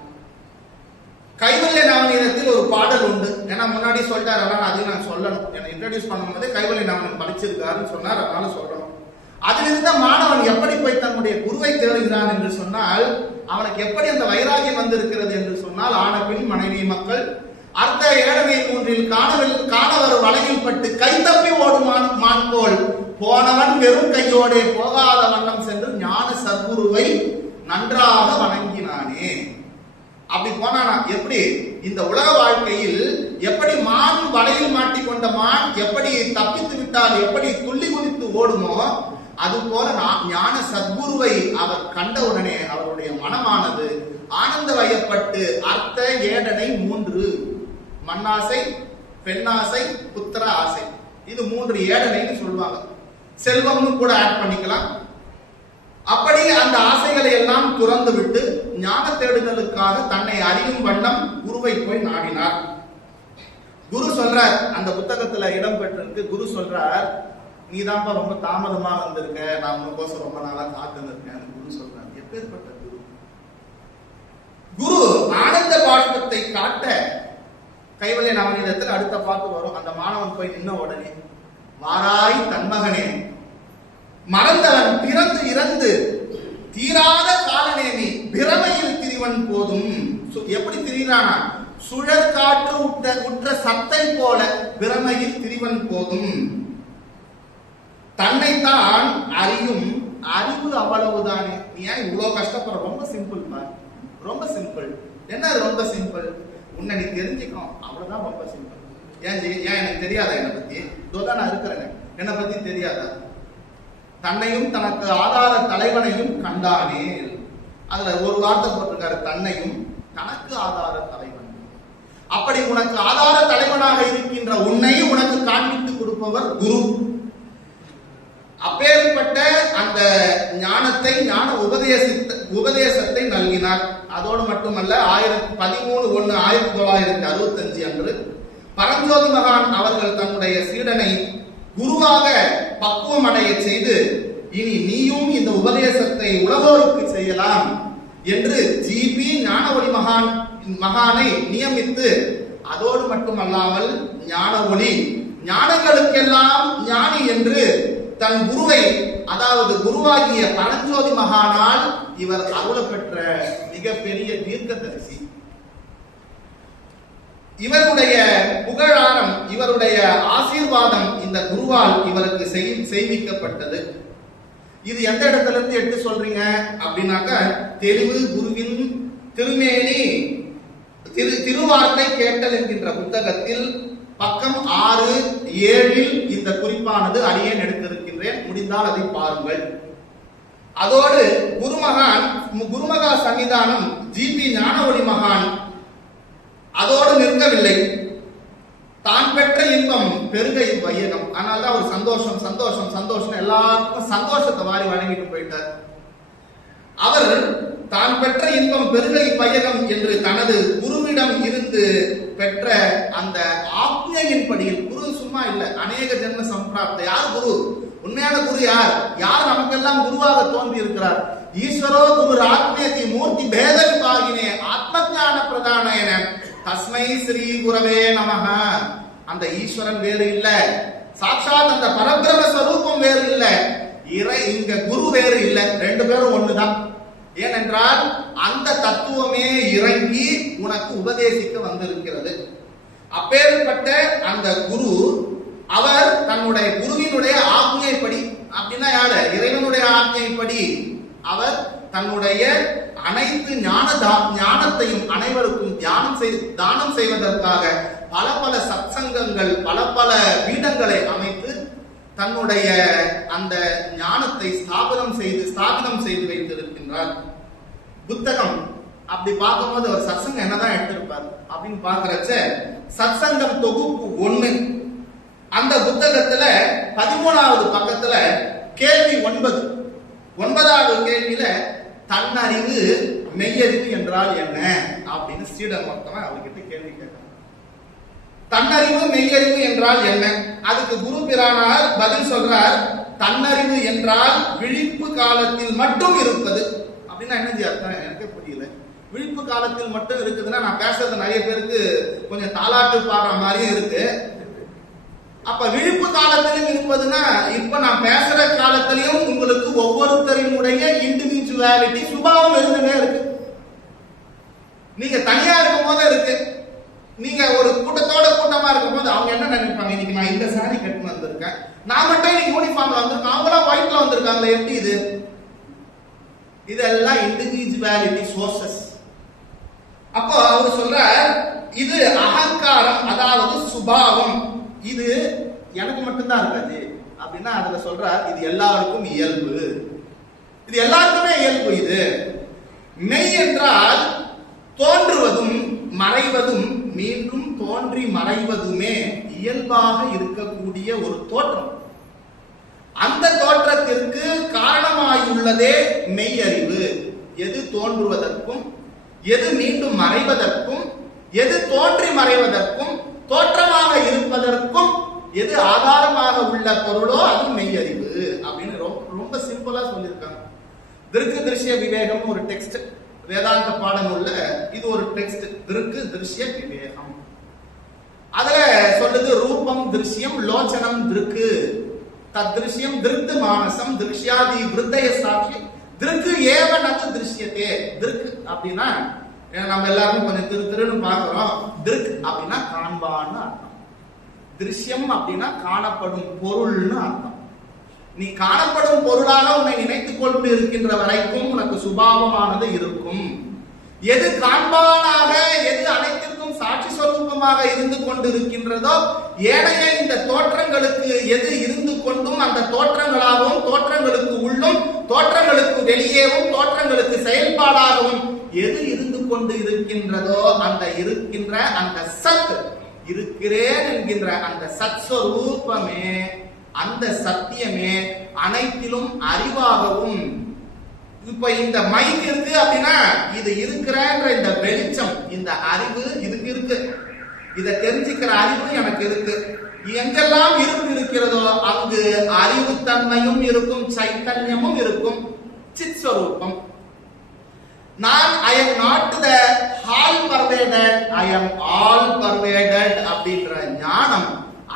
கைவல்ய நவநீதத்தில் ஒரு பாடல் உண்டு. ஏன்னா முன்னாடி சொல்லிட்டாரு, அதனால அதையும் நான் சொல்லணும். என்னை இன்ட்ரோடியூஸ் பண்ணும்போது கைவல்ய நவநீதம் படிச்சிருக்காருன்னு சொன்னார், அதனால சொல்லணும். அதிலிருந்த மாணவன் எப்படி போய் தன்னுடைய குருவை தேடுகிறான் என்று சொன்னால், அவனுக்கு எப்படி அந்த வைராகியம் வந்திருக்கிறது என்று சொன்னால், ஆன பின் மனைவி மக்கள் அர்த்த ஏழமை மூன்றில் காணவர் வலையில் பட்டு கை தப்பி ஓடும் மான் போல் போனவன் வெறும் கையோடே போகாத வண்ணம் சென்று ஞான சத்குருவை நன்றாக வணங்கினானே. அப்படி போனானா எப்படி இந்த உலக வாழ்க்கையில் எப்படி மான் வலையில் மாட்டிக்கொண்ட மான் எப்படி தப்பித்து விட்டால் எப்படி துள்ளி குதித்து ஓடுமோ, அது போல ஞான சத்குருவை அவர் கண்டவுடனே அவருடைய மனமானது ஆனந்த வயப்பட்டு அர்த்த ஏடனை 3, மண்ணாசை, பெண்ணாசை, புத்திர ஆசை, இது 3 ஏடனைன்னு சொல்லுவாங்க. செல்வம்னு கூட ஆட் பண்ணிக்கலாம். அப்படி அந்த ஆசைகளை எல்லாம் துறந்து விட்டு ஞான தேடுதலுக்காக தன்னை அறியும் வண்ணம் குருவை போய் நாடினார். குரு சொல்றார், அந்த புத்தகத்துல இடம் பெற்றிருக்கு. குரு சொல்றார், நீதான்ப்பா ரொம்ப தாமதமா வந்திருக்க, நான் உனக்கோசம் ரொம்ப நாளா காத்து இருக்கேன். குரு சொல்றார், எப்பேற்பட்ட குரு! குரு ஆனந்த பாஷ்பத்தை காட்ட கைவல்ய நவநீதத்தில் அடுத்த பாட்டு வரும். அந்த மாணவன் போய் நின்ன உடனே, வாராய் தன்மகனே, மறந்தவன் பிறந்து இறந்து தீராத காலநேமி பிரமையில் திரிவன் போதும். எப்படி திரிகிறானா? சுழற்காற்று உற்ற சத்தை போல பிரமையில் திரிவன் போதும். தன்னைத்தான் அறியும் அறிவு அவ்வளவுதானே. நீ ஏன் இவ்வளவு கஷ்டப்படுற? ரொம்ப சிம்பிள் பார். ரொம்ப சிம்பிள். என்ன அது ரொம்ப சிம்பிள்? உன்னை நீ தெரிஞ்சுக்கணும், அவ்வளவுதான் ரொம்ப சிம்பிள். ஏன் எனக்கு தெரியாதா? என்னை பத்தி இதோதான் நான் இருக்கிறேன், என்னை பத்தி தெரியாதா? தன்னையும் தனக்கு ஆதார தலைவனையும் கண்டானே. அதுல ஒரு வார்த்தை போட்டிருக்காரு, தன்னையும் தனக்கு ஆதார தலைவன். அப்படி உனக்கு ஆதார தலைவனாக இருக்கின்ற உன்னை உனக்கு காண்பித்து கொடுப்பவர் குரு. அப்பேற்பட்ட அந்த ஞானத்தை, ஞான உபதேசத்தை நல்கினார். அதோடு மட்டுமல்ல, 13/1/1965 அன்று பரஞ்சோதி மகான் அவர்கள் தன்னுடைய சீடனை குருவாக பக்குவம் அடைய செய்து, இனி நீயும் இந்த உபதேசத்தை உலகோருக்கு செய்யலாம் என்று ஜிபி ஞானஒளி மகானை நியமித்து, அதோடு மட்டுமல்லாமல் ஞான ஒளி ஞானங்களுக்கெல்லாம் ஞானி என்று தன் குருவை, அதாவது குருவாகிய பரஞ்சோதி மகானால் இவர் அருள பெற்ற மிகப்பெரிய தீர்க்கதரிசி. இவருடைய புகழாரம், இவருடைய ஆசீர்வாதம் இந்த குருவால் இவருக்கு செய்விக்கப்பட்டது. இது எந்த இடத்துல இருந்து எடுத்து சொல்றீங்க அப்படின்னாக்க, தெளிவு குருவின் திருமேனி திருவார்த்தை கேட்டல் என்கின்ற புத்தகத்தில் பக்கம் 6-7 இந்த குறிப்பானது அடியேன் எடுத்திருக்கின்றேன். முடிந்தால் அதை பாருங்கள். அதோடு குருமகா சன்னிதானம் ஜிபி ஞானஒளி மகான் அதோடு நிற்கவில்லை. தான் பெற்ற இன்பம் பெருக வையகம். அதனால்தான் அவர் சந்தோஷம் சந்தோஷம் சந்தோஷம் எல்லாருக்கும் சந்தோஷத்தை வாரி வழங்கிட்டு போயிட்டார். அவர் தான் பெற்ற இன்பம் பெருகை வையகம் என்று தனது குருவிடம் இருந்து பெற்ற அந்த ஆக்ஞையின்படியில், குரு சும்மா இல்ல, அநேக ஜென்ம சம்பிராப்த. யார் குரு? உண்மையான குரு யார்? யார் நமக்கெல்லாம் குருவாக தோன்றி இருக்கிறார்? ஈஸ்வரோ குரு ஆத்மேதி மூர்த்தி பேத விபாகினே ஆத்ம ஞான பிரதானேன தஸ்மை ஸ்ரீ குரவே நமஹ. அந்த ஈஸ்வரன் வேறு இல்ல, சாட்சாத் அந்த பரபிரம ஸ்வரூபம் வேறு இல்ல, இங்க குரு வேறு இல்ல, ரெண்டு பேரும் ஒண்ணுதான். ஏனென்றால் அந்த தத்துவமே இறங்கி உனக்கு உபதேசிக்க வந்திருக்கிறது. அப்பேற்பட்ட அந்த குரு, அவர் தன்னுடைய குருவினுடைய ஆக்ஞைப்படி, அப்படின்னா யாரு? இறைவனுடைய ஆக்ஞைப்படி அவர் தன்னுடைய அனைத்து ஞானத்தையும் அனைவருக்கும் தானம் செய்வதற்காக பல பல சத்சங்கங்கள், பல பல பீடங்களை அமைத்து தன்னுடைய அந்த ஞானத்தை ஸ்தாபிதம் செய்து வைத்திருக்கின்றார். புத்தகம் அப்படி பார்க்கும்போது அவர் சத்சங்கம் என்னதான் எடுத்திருப்பார் அப்படின்னு பார்க்கிறச்ச, சத்சங்கம் தொகுப்பு 1 அந்த புத்தகத்துல 13வது பக்கத்துல கேள்வி 9வது கேள்வியில தன்னறிவு மெய்யறிவு என்றால் என்ன அப்படின்னு சீடர் மொத்தமா அவர்கிட்ட கேள்வி கேட்டார். தன்னறிவு மெய்யறிவு என்றால் என்ன? அதுக்கு குரு பிரானார் பதில் சொல்றார், தன்னறிவு என்றால் விழிப்பு காலத்தில் மட்டும் இருப்பது. அப்படின்னா என்ன அர்த்தம்? எனக்கே புரியல. விழிப்பு காலத்தில் மட்டும் இருக்குதுன்னா, நான் பேசுறது நிறைய பேருக்கு கொஞ்சம் தாலாட்டு பாடுற மாதிரியும் இருக்கு. அப்ப விழிப்பு காலத்திலும் இருப்பதுன்னா, இப்ப நான் பேசுற காலத்திலையும் உங்களுக்கு ஒவ்வொருத்தரினுடைய இண்டிவிஜுவாலிட்டி சுபாவம் இருந்துட்டே இருக்கு. நீங்க தனியா இருக்கும் போது இருக்கு, நீங்க ஒரு கூட்டமா இருக்கும் போது அவங்க என்ன நினைப்பாங்க, இன்னைக்கு நான் இந்த சாரி கட்டு வந்திருக்கேன், நான் மட்டும் இன்னைக்கு யூனிஃபார்ம்ல வந்திருக்கேன், அவங்களாம் ஒயிட்ல வந்திருக்காங்களே, எப்படி இது? இதெல்லாம் இண்டிவிஜுவாலிட்டி சோர்சஸ். அப்போ அவர் சொல்ற, இது அகங்காரம், அதாவது சுபாவம், இது எனக்கு மட்டும்தான் இருக்காது அப்படின்னா அதுல சொல்ற, இது எல்லாருக்கும் இயல்பு, இது எல்லாருக்குமே இயல்பு. இது மெய் என்றால் தோன்றுவதும் மறைவதும் மீண்டும் தோன்றி மறைவதுமே இயல்பாக இருக்கக்கூடிய ஒரு தோற்றம். அந்த தோற்றத்திற்கு காரணமாயுள்ளதே மெய் அறிவு. எது தோன்றுவதற்கும், எது மீண்டும் மறைவதற்கும், எது தோன்றி மறைவதற்கும், தோற்றமாக இருப்பதற்கும் எது ஆதாரமாக உள்ள பொருளோ அது மெய்யறிவு அப்படின்னு ரொம்ப சிம்பிளா சொல்லியிருக்காங்க. திருக்கு திருஷ்ய விவேகம் ஒரு டெக்ஸ்ட், வேதாந்த பாடநூல்ல இது ஒரு டெக்ஸ்ட், திருக்கு திருஷ்ய விவேகம். அதுல சொல்லுது, ரூபம் திருஷ்யம் லோச்சனம் திருக்கு தத்ருஷ்யம் திருத்து மானசம் திருஷ்யாதி விருத்தய சாட்சி திருக்கு ஏவ நது திருஷ்யத்தே. திருக்கு அப்படின்னா நம்ம எல்லாரும் கொஞ்சம் திருன்னு பாக்குறோம். திருக்கு அப்படின்னா காண்பான்னு அர்த்தம். திருஷ்யம் அப்படின்னா காணப்படும் பொருள்னு அர்த்தம். நீ காணப்படும் பொருளாக உன்னை நினைத்துக் கொண்டு இருக்கின்ற வரைக்கும் உனக்கு சுபாவமானது இருக்கும். எது காண்பானாக, எது அனைத்திற்கும் சாட்சி சொரூபமாக இருந்து கொண்டிருக்கின்றதோ, ஏனைய இந்த தோற்றங்களுக்கு எது இருந்து கொண்டும் அந்த தோற்றங்களாகவும், தோற்றங்களுக்கு உள்ளும், தோற்றங்களுக்கு வெளியேவும், தோற்றங்களுக்கு செயல்பாடாகவும் எது இருந்து கொண்டு இருக்கின்றதோ அந்த இருக்கின்ற அந்த சத், இருக்கிறேன் என்கின்ற அந்த சத் சொரூபமே, அந்த சத்தியமே அனைத்திலும் அறிவாகவும். இப்ப இந்த மைக் இருக்கு அப்படின்னா இது இருக்கிறன்ற இந்த வெளிச்சம், இந்த அறிவு இதுக்கு இருக்கு, இதை தெரிஞ்சுக்கிற அறிவு எனக்கு இருக்கு. எங்கெல்லாம் இருப்பு இருக்கிறதோ அங்கு அறிவுத்தன்மையும் இருக்கும், சைத்தன்யமும் இருக்கும், சித் சொரூபம். நான் I am not the all pervaded, I am all pervaded அப்படின்ற ஞானம்,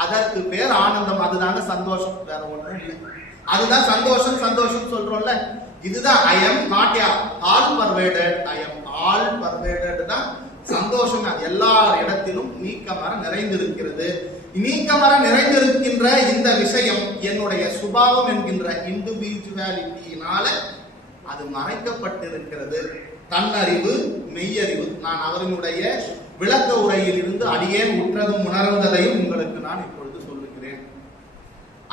அதற்கு பேர் ஆனந்தம். அதுதாங்க சந்தோஷம், வேற ஒன்றும் இல்லை. அதுதான் சந்தோஷம். சந்தோஷம் சொல்றோம்ல, இதுதான் I am not all pervaded, I am all pervaded தான் சந்தோஷம். அது எல்லா இடத்திலும் நீக்கமர நிறைந்திருக்கிறது. நீக்கமர நிறைந்திருக்கின்ற இந்த விஷயம் என்னுடைய சுபாவம் என்கின்ற இண்டிவிஜுவாலிட்டியினால அது மறைக்கப்பட்டிருக்கிறது. தன்னறிவு, மெய்யறிவு. நான் அவர்களுடைய விளக்க உரையில் இருந்து அடியேன் உற்றதும் உணர்ந்ததையும் உங்களுக்கு நான் இப்பொழுது சொல்லுகிறேன்.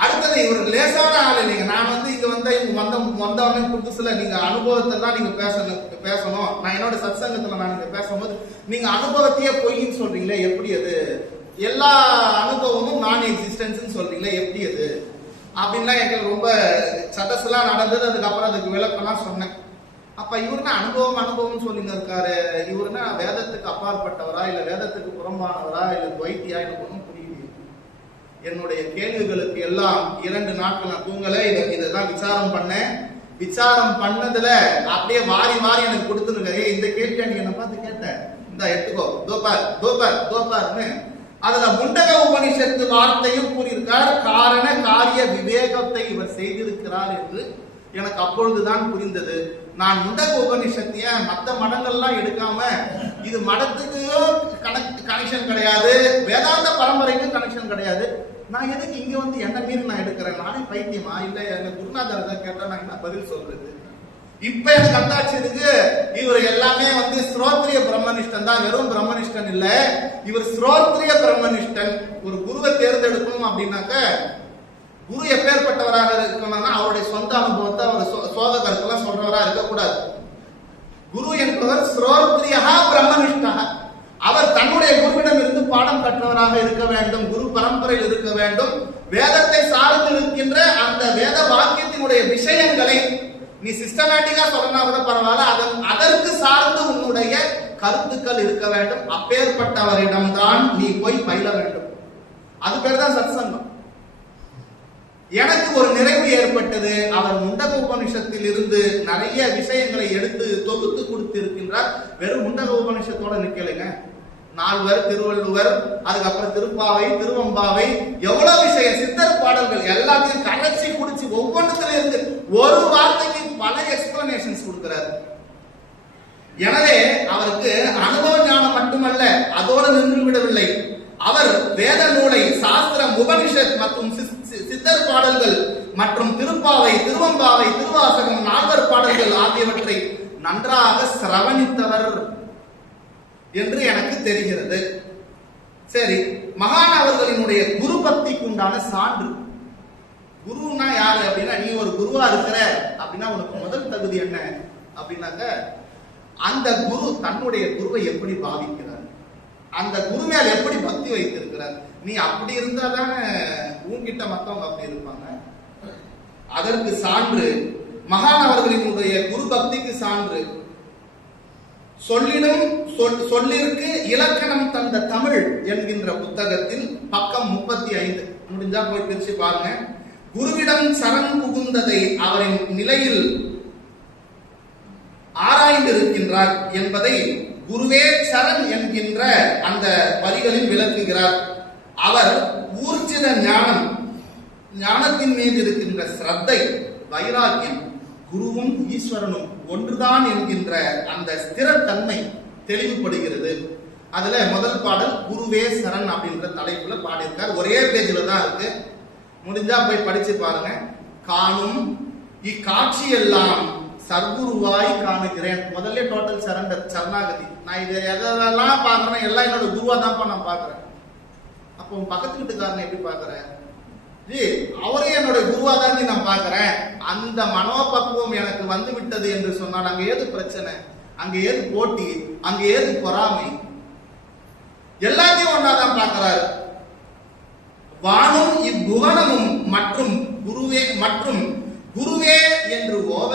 அடுத்தது, இவர் லேசான ஆள் இல்லைங்க. நான் இங்க வந்தவங்க புதுசுல நீங்க அனுபவத்தை தான் நீங்க பேசணும். நான் என்னோட சத்சங்கத்துல நான் இங்க பேசும்போது நீங்க அனுபவத்தையே பொய்ன்னு சொல்றீங்களே, எப்படி அது? எல்லா அனுபவமும் நான் எக்ஸிஸ்டன்ஸ் சொல்றீங்களே, எப்படி அது அப்படின்லாம் எங்களுக்கு ரொம்ப சதஸ்லாம் நடந்தது. அதுக்கப்புறம் அதுக்கு விளக்கம்லாம் சொன்னேன். அப்ப இவருனா அனுபவம் சொல்லிங்க இருக்காரு. இவருனா வேதத்துக்கு அப்பாற்பட்டவரா, இல்ல வேதத்துக்கு புறம்பானவரா, இல்ல துவைத்தியா, எனக்கு ஒன்றும் புரியல. என்னுடைய கேள்விகளுக்கு எல்லாம் 2 நாட்கள் நான் தூங்கல. இதெல்லாம் விசாரம் பண்ணேன். விசாரம் பண்ணதுல அப்படியே வாரி எனக்கு கொடுத்துருக்காரு. இந்த கேள்வி நீங்க என்ன பார்த்து கேட்டேன், இந்த எடுத்துக்கோ, தோப்பார்னு அதுல முண்டக உபனிஷத்து வார்த்தையும் கூறியிருக்கார். காரண காரிய விவேகத்தை இவர் செய்திருக்கிறார் என்று எனக்கு அப்பொழுதுதான் புரிந்தது. நான் முண்டக உபனிஷத்திய மற்ற மடங்கள்லாம் எடுக்காம, இது மடத்துக்கு கனெக்ஷன் கிடையாது, வேதாந்த பரம்பரைக்கும் கனெக்ஷன் கிடையாது, நான் எதுக்கு இங்க என்ன மீறி நான் எடுக்கிறேன்? நானே பைத்தியமா? இல்ல எங்க குருநாதர் கேட்டா நான் என்ன பதில் சொல்றது? இப்ப எனக்கு அந்தாட்சி இருக்கு. இவர் எல்லாமே ஸ்ரோத்ரிய பிரம்மனிஷ்டன் தான், வெறும் பிரம்மனிஷ்டன் இல்ல. இவர் ஸ்ரோத்ரிய பிரம்மனிஷ்டன். ஒரு குருவை தேர்ந்தெடுக்கணும் அப்படின்னாக்க குரு எப்பேற்பட்டவராக இருக்கணும்னா அவருடைய சொந்த அனுபவத்தை அவர் சோக கருத்தெல்லாம் சொல்றவராக இருக்கக்கூடாது. குரு என்பவர் ஸ்ரோத்ரியஹா பிரம்மனிஷ்டா. அவர் தன்னுடைய குருவிடம் இருந்து பாடம் கற்றவராக இருக்க வேண்டும், குரு பரம்பரையில் இருக்க வேண்டும். வேதத்தை சார்ந்து இருக்கின்ற அந்த வேத வாக்கியத்தினுடைய விஷயங்களை நீ சிஸ்டமேட்டிக்கா சொல்லனா கூட பரவாயில்ல, அதற்கு சார்ந்து உன்னுடைய கருத்துக்கள் இருக்க வேண்டும். அப்பேற்பட்டவரிடம் தான் நீ போய் பயில வேண்டும். அது பேர் தான் சத்சங்கம். எனக்கு ஒரு நிறைவு ஏற்பட்டது. அவர் முண்டக உபனிஷத்தில் இருந்து நிறைய விஷயங்களை எடுத்து தொகுத்து கொடுத்து இருக்கின்றார். வெறும் முண்டக உபனிஷத்தோட நிக்கலைங்க. 4 திருவள்ளுவர், அதுக்கப்புறம் திருப்பாவை, திருவம்பாவை, எவ்வளவு விஷயம், சித்தர் பாடல்கள் எல்லாத்தையும் கரைச்சி குடிச்சு ஒவ்வொன்றுல இருந்து ஒரு வார்த்தைக்கு பல எக்ஸ்பிளனேஷன்ஸ் கொடுக்கிறார். எனவே அவருக்கு அனுபவ ஞானம் மட்டுமல்ல, அதோடு நின்று விடவில்லை. அவர் வேத நூலை, சாஸ்திரம், உபனிஷத் மற்றும் சித்தர் பாடல்கள் மற்றும் திருப்பாவை, திருவம்பாவை, திருவாசகம், 4 பாடல்கள் ஆகியவற்றை நன்றாக சிரவணித்தவர் என்று எனக்கு தெரிகிறது. சரி, மகான் அவர்களினுடைய குரு பக்திக்கு உண்டான சான்று. குருன்னா யாரு அப்படின்னா, நீ ஒரு குருவா இருக்கிற அப்படின்னா உனக்கு முதல் தகுதி என்ன அப்படின்னாக்க, அந்த குரு தன்னுடைய குருவை எப்படி பாவிக்கிறார், அந்த குரு மேல் எப்படி பக்தி வைத்திருக்கிறார். நீ அப்படி இருந்தா தானே உன்கிட்ட மத்தவங்க அப்படி இருப்பாங்க. அதற்கு சான்று மகான் அவர்களினுடைய குரு பக்திக்கு சான்று சொல்லிற்கு இலக்கணம் தந்த தமிழ் என்கின்ற புத்தகத்தில் பக்கம் 35 முடிஞ்சா போய் பிரிச்சு பாருங்க. குருவிடம் சரண் புகுந்ததை அவரின் நிலையில் ஆராய்ந்திருக்கின்றார் என்பதை குருவே சரண் என்கின்ற அந்த வரிகளில் விளக்குகிறார். அவர் ஊர்ஜித ஞானத்தின் மீது இருக்கின்ற ஸ்ரத்தை, வைராக்கியம், குருவும் ஈஸ்வரனும் ஒன்றுதான் என்கின்ற அந்த ஸ்திரத்தன்மை தெளிவுபடுகிறது. அதுல முதல் பாடல் குருவே சரண் அப்படின்ற தலைப்புல பாடியிருக்கார். ஒரே பேஜ்ல தான் இருக்கு, முடிஞ்சா போய் படிச்சு பாருங்க. காணும் இக்காட்சி எல்லாம் சர்க்குருவாய் காணுகிறேன். முதல்ல டோட்டல் சரண்டர், சரணாகதி. நான் இதை எதெல்லாம் பாக்குறேன் எல்லாம் என்னோட குருவா தான்ப்பா நான் பாக்குறேன். அப்போ பக்கத்து வீட்டுக்காரனை எப்படி பாக்குறேன்? அவரே என்னோட குருவா தான் நான் பாக்குறேன். அந்த மனோபக்குவம் எனக்கு வந்து விட்டது என்று சொன்னால் அங்க ஏது பிரச்சனை, அங்க ஏது போட்டி, அங்க ஏது பொறாமை? எல்லாத்தையும் ஒன்னாதான் பார்க்கிறார். வானும் இவ்புவனமும் மற்றும் குருவே என்று ஓவ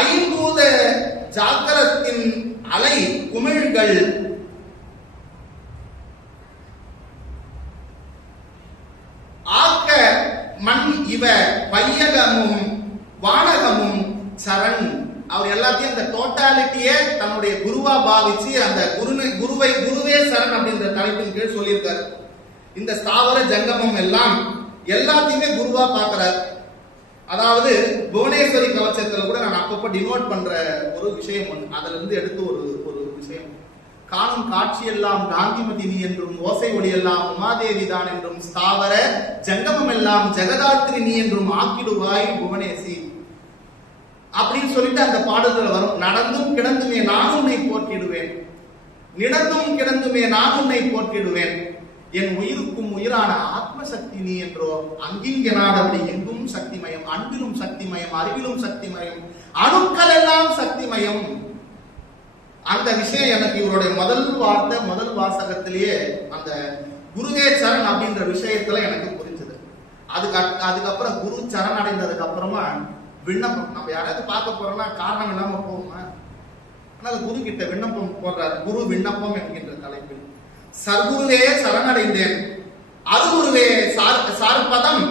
ஐம்பூத ஜாக்கிரத்தின் அலை குமிழ்கள் ஆக்க மண் இவ பையகமும் வானகமும் சரண். அவர் எல்லாத்தையும் அந்த டோட்டாலிட்டியே தன்னுடைய குருவா பாவிச்சு அந்த குருவே சரண் அப்படின்ற தலைப்பின் கீழ் சொல்லியிருக்காரு. இந்த ஸ்தாவர ஜங்கமம் எல்லாம் எல்லாத்தையுமே குருவா பார்க்கிறார். அதாவது புவனேஸ்வரி கவச்சத்துல கூட நான் அப்பப்போ டினோட் பண்ற ஒரு விஷயம் ஒன்று, அதுல இருந்து எடுத்து ஒரு விஷயம். காணும் காட்சியெல்லாம் காந்திமதி நீ என்றும், ஓசை ஒளியெல்லாம் உமாதேவி தான் என்றும், ஸ்தாவர ஜங்கமம் எல்லாம் ஜெகதாத்ரி நீ என்றும் ஆக்கிடுவாய் புவனேசி அப்படின்னு சொல்லிட்டு அந்த பாடல்கள் வரும். நடந்தும் கிடந்துமே நான் உன்னை போற்றிடுவேன், நிடந்தும் கிடந்துமே நான் உன்னை போற்றிடுவேன், என் உயிருக்கும் உயிரான ஆத்மசக்தி நீ என்றோ, அங்கிங்கனாதபடி எங்கும் சக்திமயம், அன்பிலும் சக்திமயம், அறிவிலும் சக்திமயம், அணுக்கள் எல்லாம் சக்திமயம். அந்த விஷயம் எனக்கு இவருடைய முதல் வார்த்தை, முதல் வாசகத்திலேயே அந்த குருவே சரண் அப்படின்ற விஷயத்துல எனக்கு புரிஞ்சது. அதுக்கப்புறம் குரு சரண் அடைந்ததுக்கு அப்புறமா விண்ணப்பம். நம்ம யாராவது பார்க்க போறோம்னா காரணம் இல்லாம போவோமா? அதனால குரு கிட்ட விண்ணப்பம் போடுறாரு. குரு விண்ணப்பம் என்கின்ற தலைப்பில் சர்க்குருவே சரணடைந்தேன், அருகுருவே சார்பதம்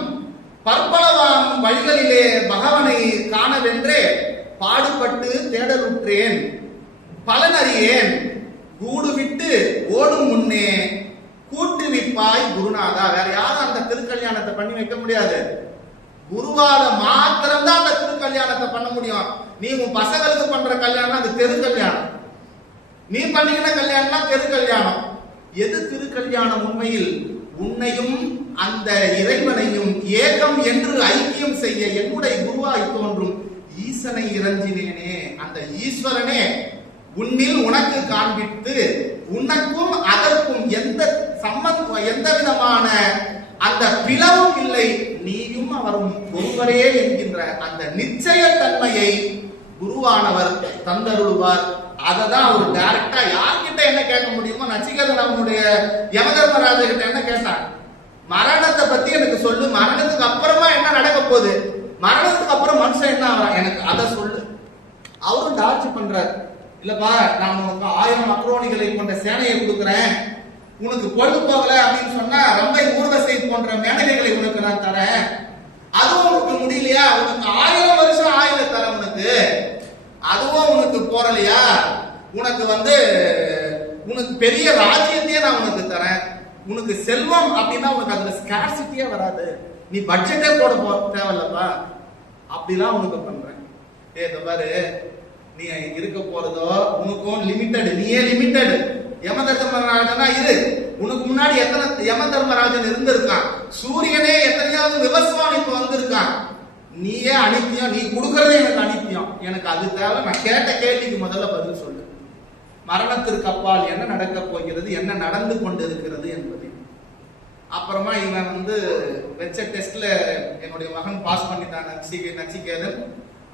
பற்பலவாம் வழிகளிலே பகவனை காணவென்றே பாடுபட்டு தேடலுற்றேன், பலனறியேன் கூடு விட்டு ஓடும் முன்னே கூட்டுவிப்பாய் குருநாதா. வேற யாரும் அந்த திருக்கல்யாணத்தை பண்ணி வைக்க முடியாது. குருவால மாத்திரம் தான் அந்த திருக்கல்யாணத்தை பண்ண முடியும். நீ உன் பசங்களுக்கு பண்ற கல்யாணம் அது தெரு கல்யாணம், நீ பண்ணிக்கிற கல்யாணம் தெரு கல்யாணம். எது திருக்கல்யாணம்? உண்மையில் உன்னையும் அந்த இறைவனையும் ஏகம் என்று ஐக்கியம் செய்ய என்னுடைய குருவாய் தோன்றும் ஈசனை இறஞ்சினேனே, அந்த ஈஸ்வரனே உன்னில் உனக்கு காண்பித்து உனக்கும் அதற்கும் எந்த விதமான அந்த பிளவும் இல்லை, நீயும் அவரும் ஒருவரே என்கின்ற அந்த நிச்சயத்தன்மையை குருவானவர் தந்தருள்வார். அததான் அவர் டைரக்டா யார்கிட்ட என்ன கேட்க முடியுமோ, நச்சிகேதன் அவனுடைய யமதர்மராஜ கிட்ட என்ன கேட்டான்? மரணத்தை பத்தி எனக்கு சொல்லு, மரணத்துக்கு அப்புறமா என்ன நடக்க போகுது, மரணத்துக்கு அப்புறம் மனுஷன் என்ன ஆகிறான் எனக்கு அதை சொல்லு. அவரும் டார்ச் பண்றாரு. இல்லப்பா, நான் உனக்கு 1000 அக்ரோனிகளை கொண்ட சேனையை கொடுக்குறேன், உனக்கு பொழுது போகல அப்படின்னு சொன்னா ரம்பை ஊர்வசை போன்ற மேனகைகளை உனக்கு நான் தரேன், அதுவும் உனக்கு முடியலையா, உனக்கு 1000 வருஷம் ஆயுத தரேன், உனக்கு அதுவும் உனக்கு போறலையா, உனக்கு பெரிய ராஜ்யத்தையே நான் உனக்கு தரேன், உனக்கு செல்வம் அப்படின்னா உனக்கு அதுல ஸ்கார்சிட்டியே வராது, நீ பட்ஜெட்டே போட தேவையில்லப்பா, அப்படிலாம் உனக்கு பண்றேன். பாரு, நீ இருக்க போறதோ உனக்கும் லிமிட்டட், நீயே லிமிட்டட். யம தர்மராஜனா இரு, உனக்கு முன்னாடி எத்தனை யம தர்மராஜன் இருந்திருக்கான், சூரியனே எத்தனையாவது விவசாயிக்கு வந்திருக்கான், நீயே அனித்தியம், நீ கொடுக்கறதே எனக்கு அனித்தியம், எனக்கு அது தேவை. நான் கேட்ட கேள்விக்கு முதல்ல பதில் சொல்லு, மரணத்திற்கு அப்பால் என்ன நடக்க போகிறது, என்ன நடந்து கொண்டு இருக்கிறது என்பது. அப்புறமா இவன் வெச்ச டெஸ்ட்ல என்னுடைய மகன் பாஸ் பண்ணிட்டான் நச்சிகேதன்.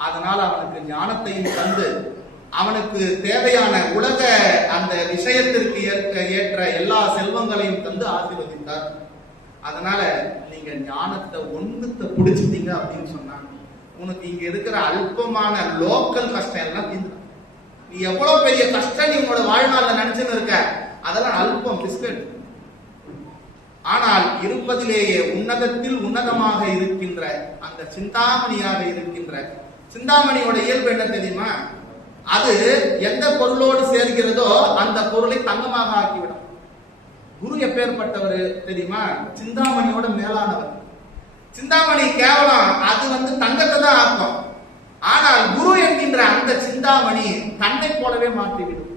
அதனால அவனுக்கு ஞானத்தையும் தந்து அவனுக்கு தேவையான உலக அந்த விஷயத்திற்கு ஏற்ற எல்லா செல்வங்களையும் தந்து ஆசீர்வதித்தார். அதனால நீங்க ஞானத்தை ஒண்ணுத்தை பிடிச்சிட்டீங்க அப்படின்னு சொன்னாங்க, உனக்கு இங்க இருக்கிற அல்பமான லோக்கல் கஷ்டம் எல்லாம் நீ எவ்வளவு பெரிய கஷ்டம் நீ உங்களோட வாழ்நாள்ல நினைச்சுன்னு இருக்க, அதெல்லாம் அல்பம், பிஸ்கட். ஆனால் இருப்பதிலேயே உன்னதத்தில் உன்னதமாக இருக்கின்ற அந்த சிந்தாமணியாக இருக்கின்ற சிந்தாமணியோட இயல்பு என்ன தெரியுமா? அது எந்த பொருளோடு சேர்கிறதோ அந்த பொருளை தங்கமாக ஆக்கிவிடும். குரு எப்பேற்பட்டவர் தெரியுமா? சிந்தாமணியோட மேலானவர். சிந்தாமணி கேவலம், அது தங்கத்தை தான் ஆக்கும். ஆனால் குரு என்கின்ற அந்த சிந்தாமணி தன்னை போலவே மாற்றிவிடும்,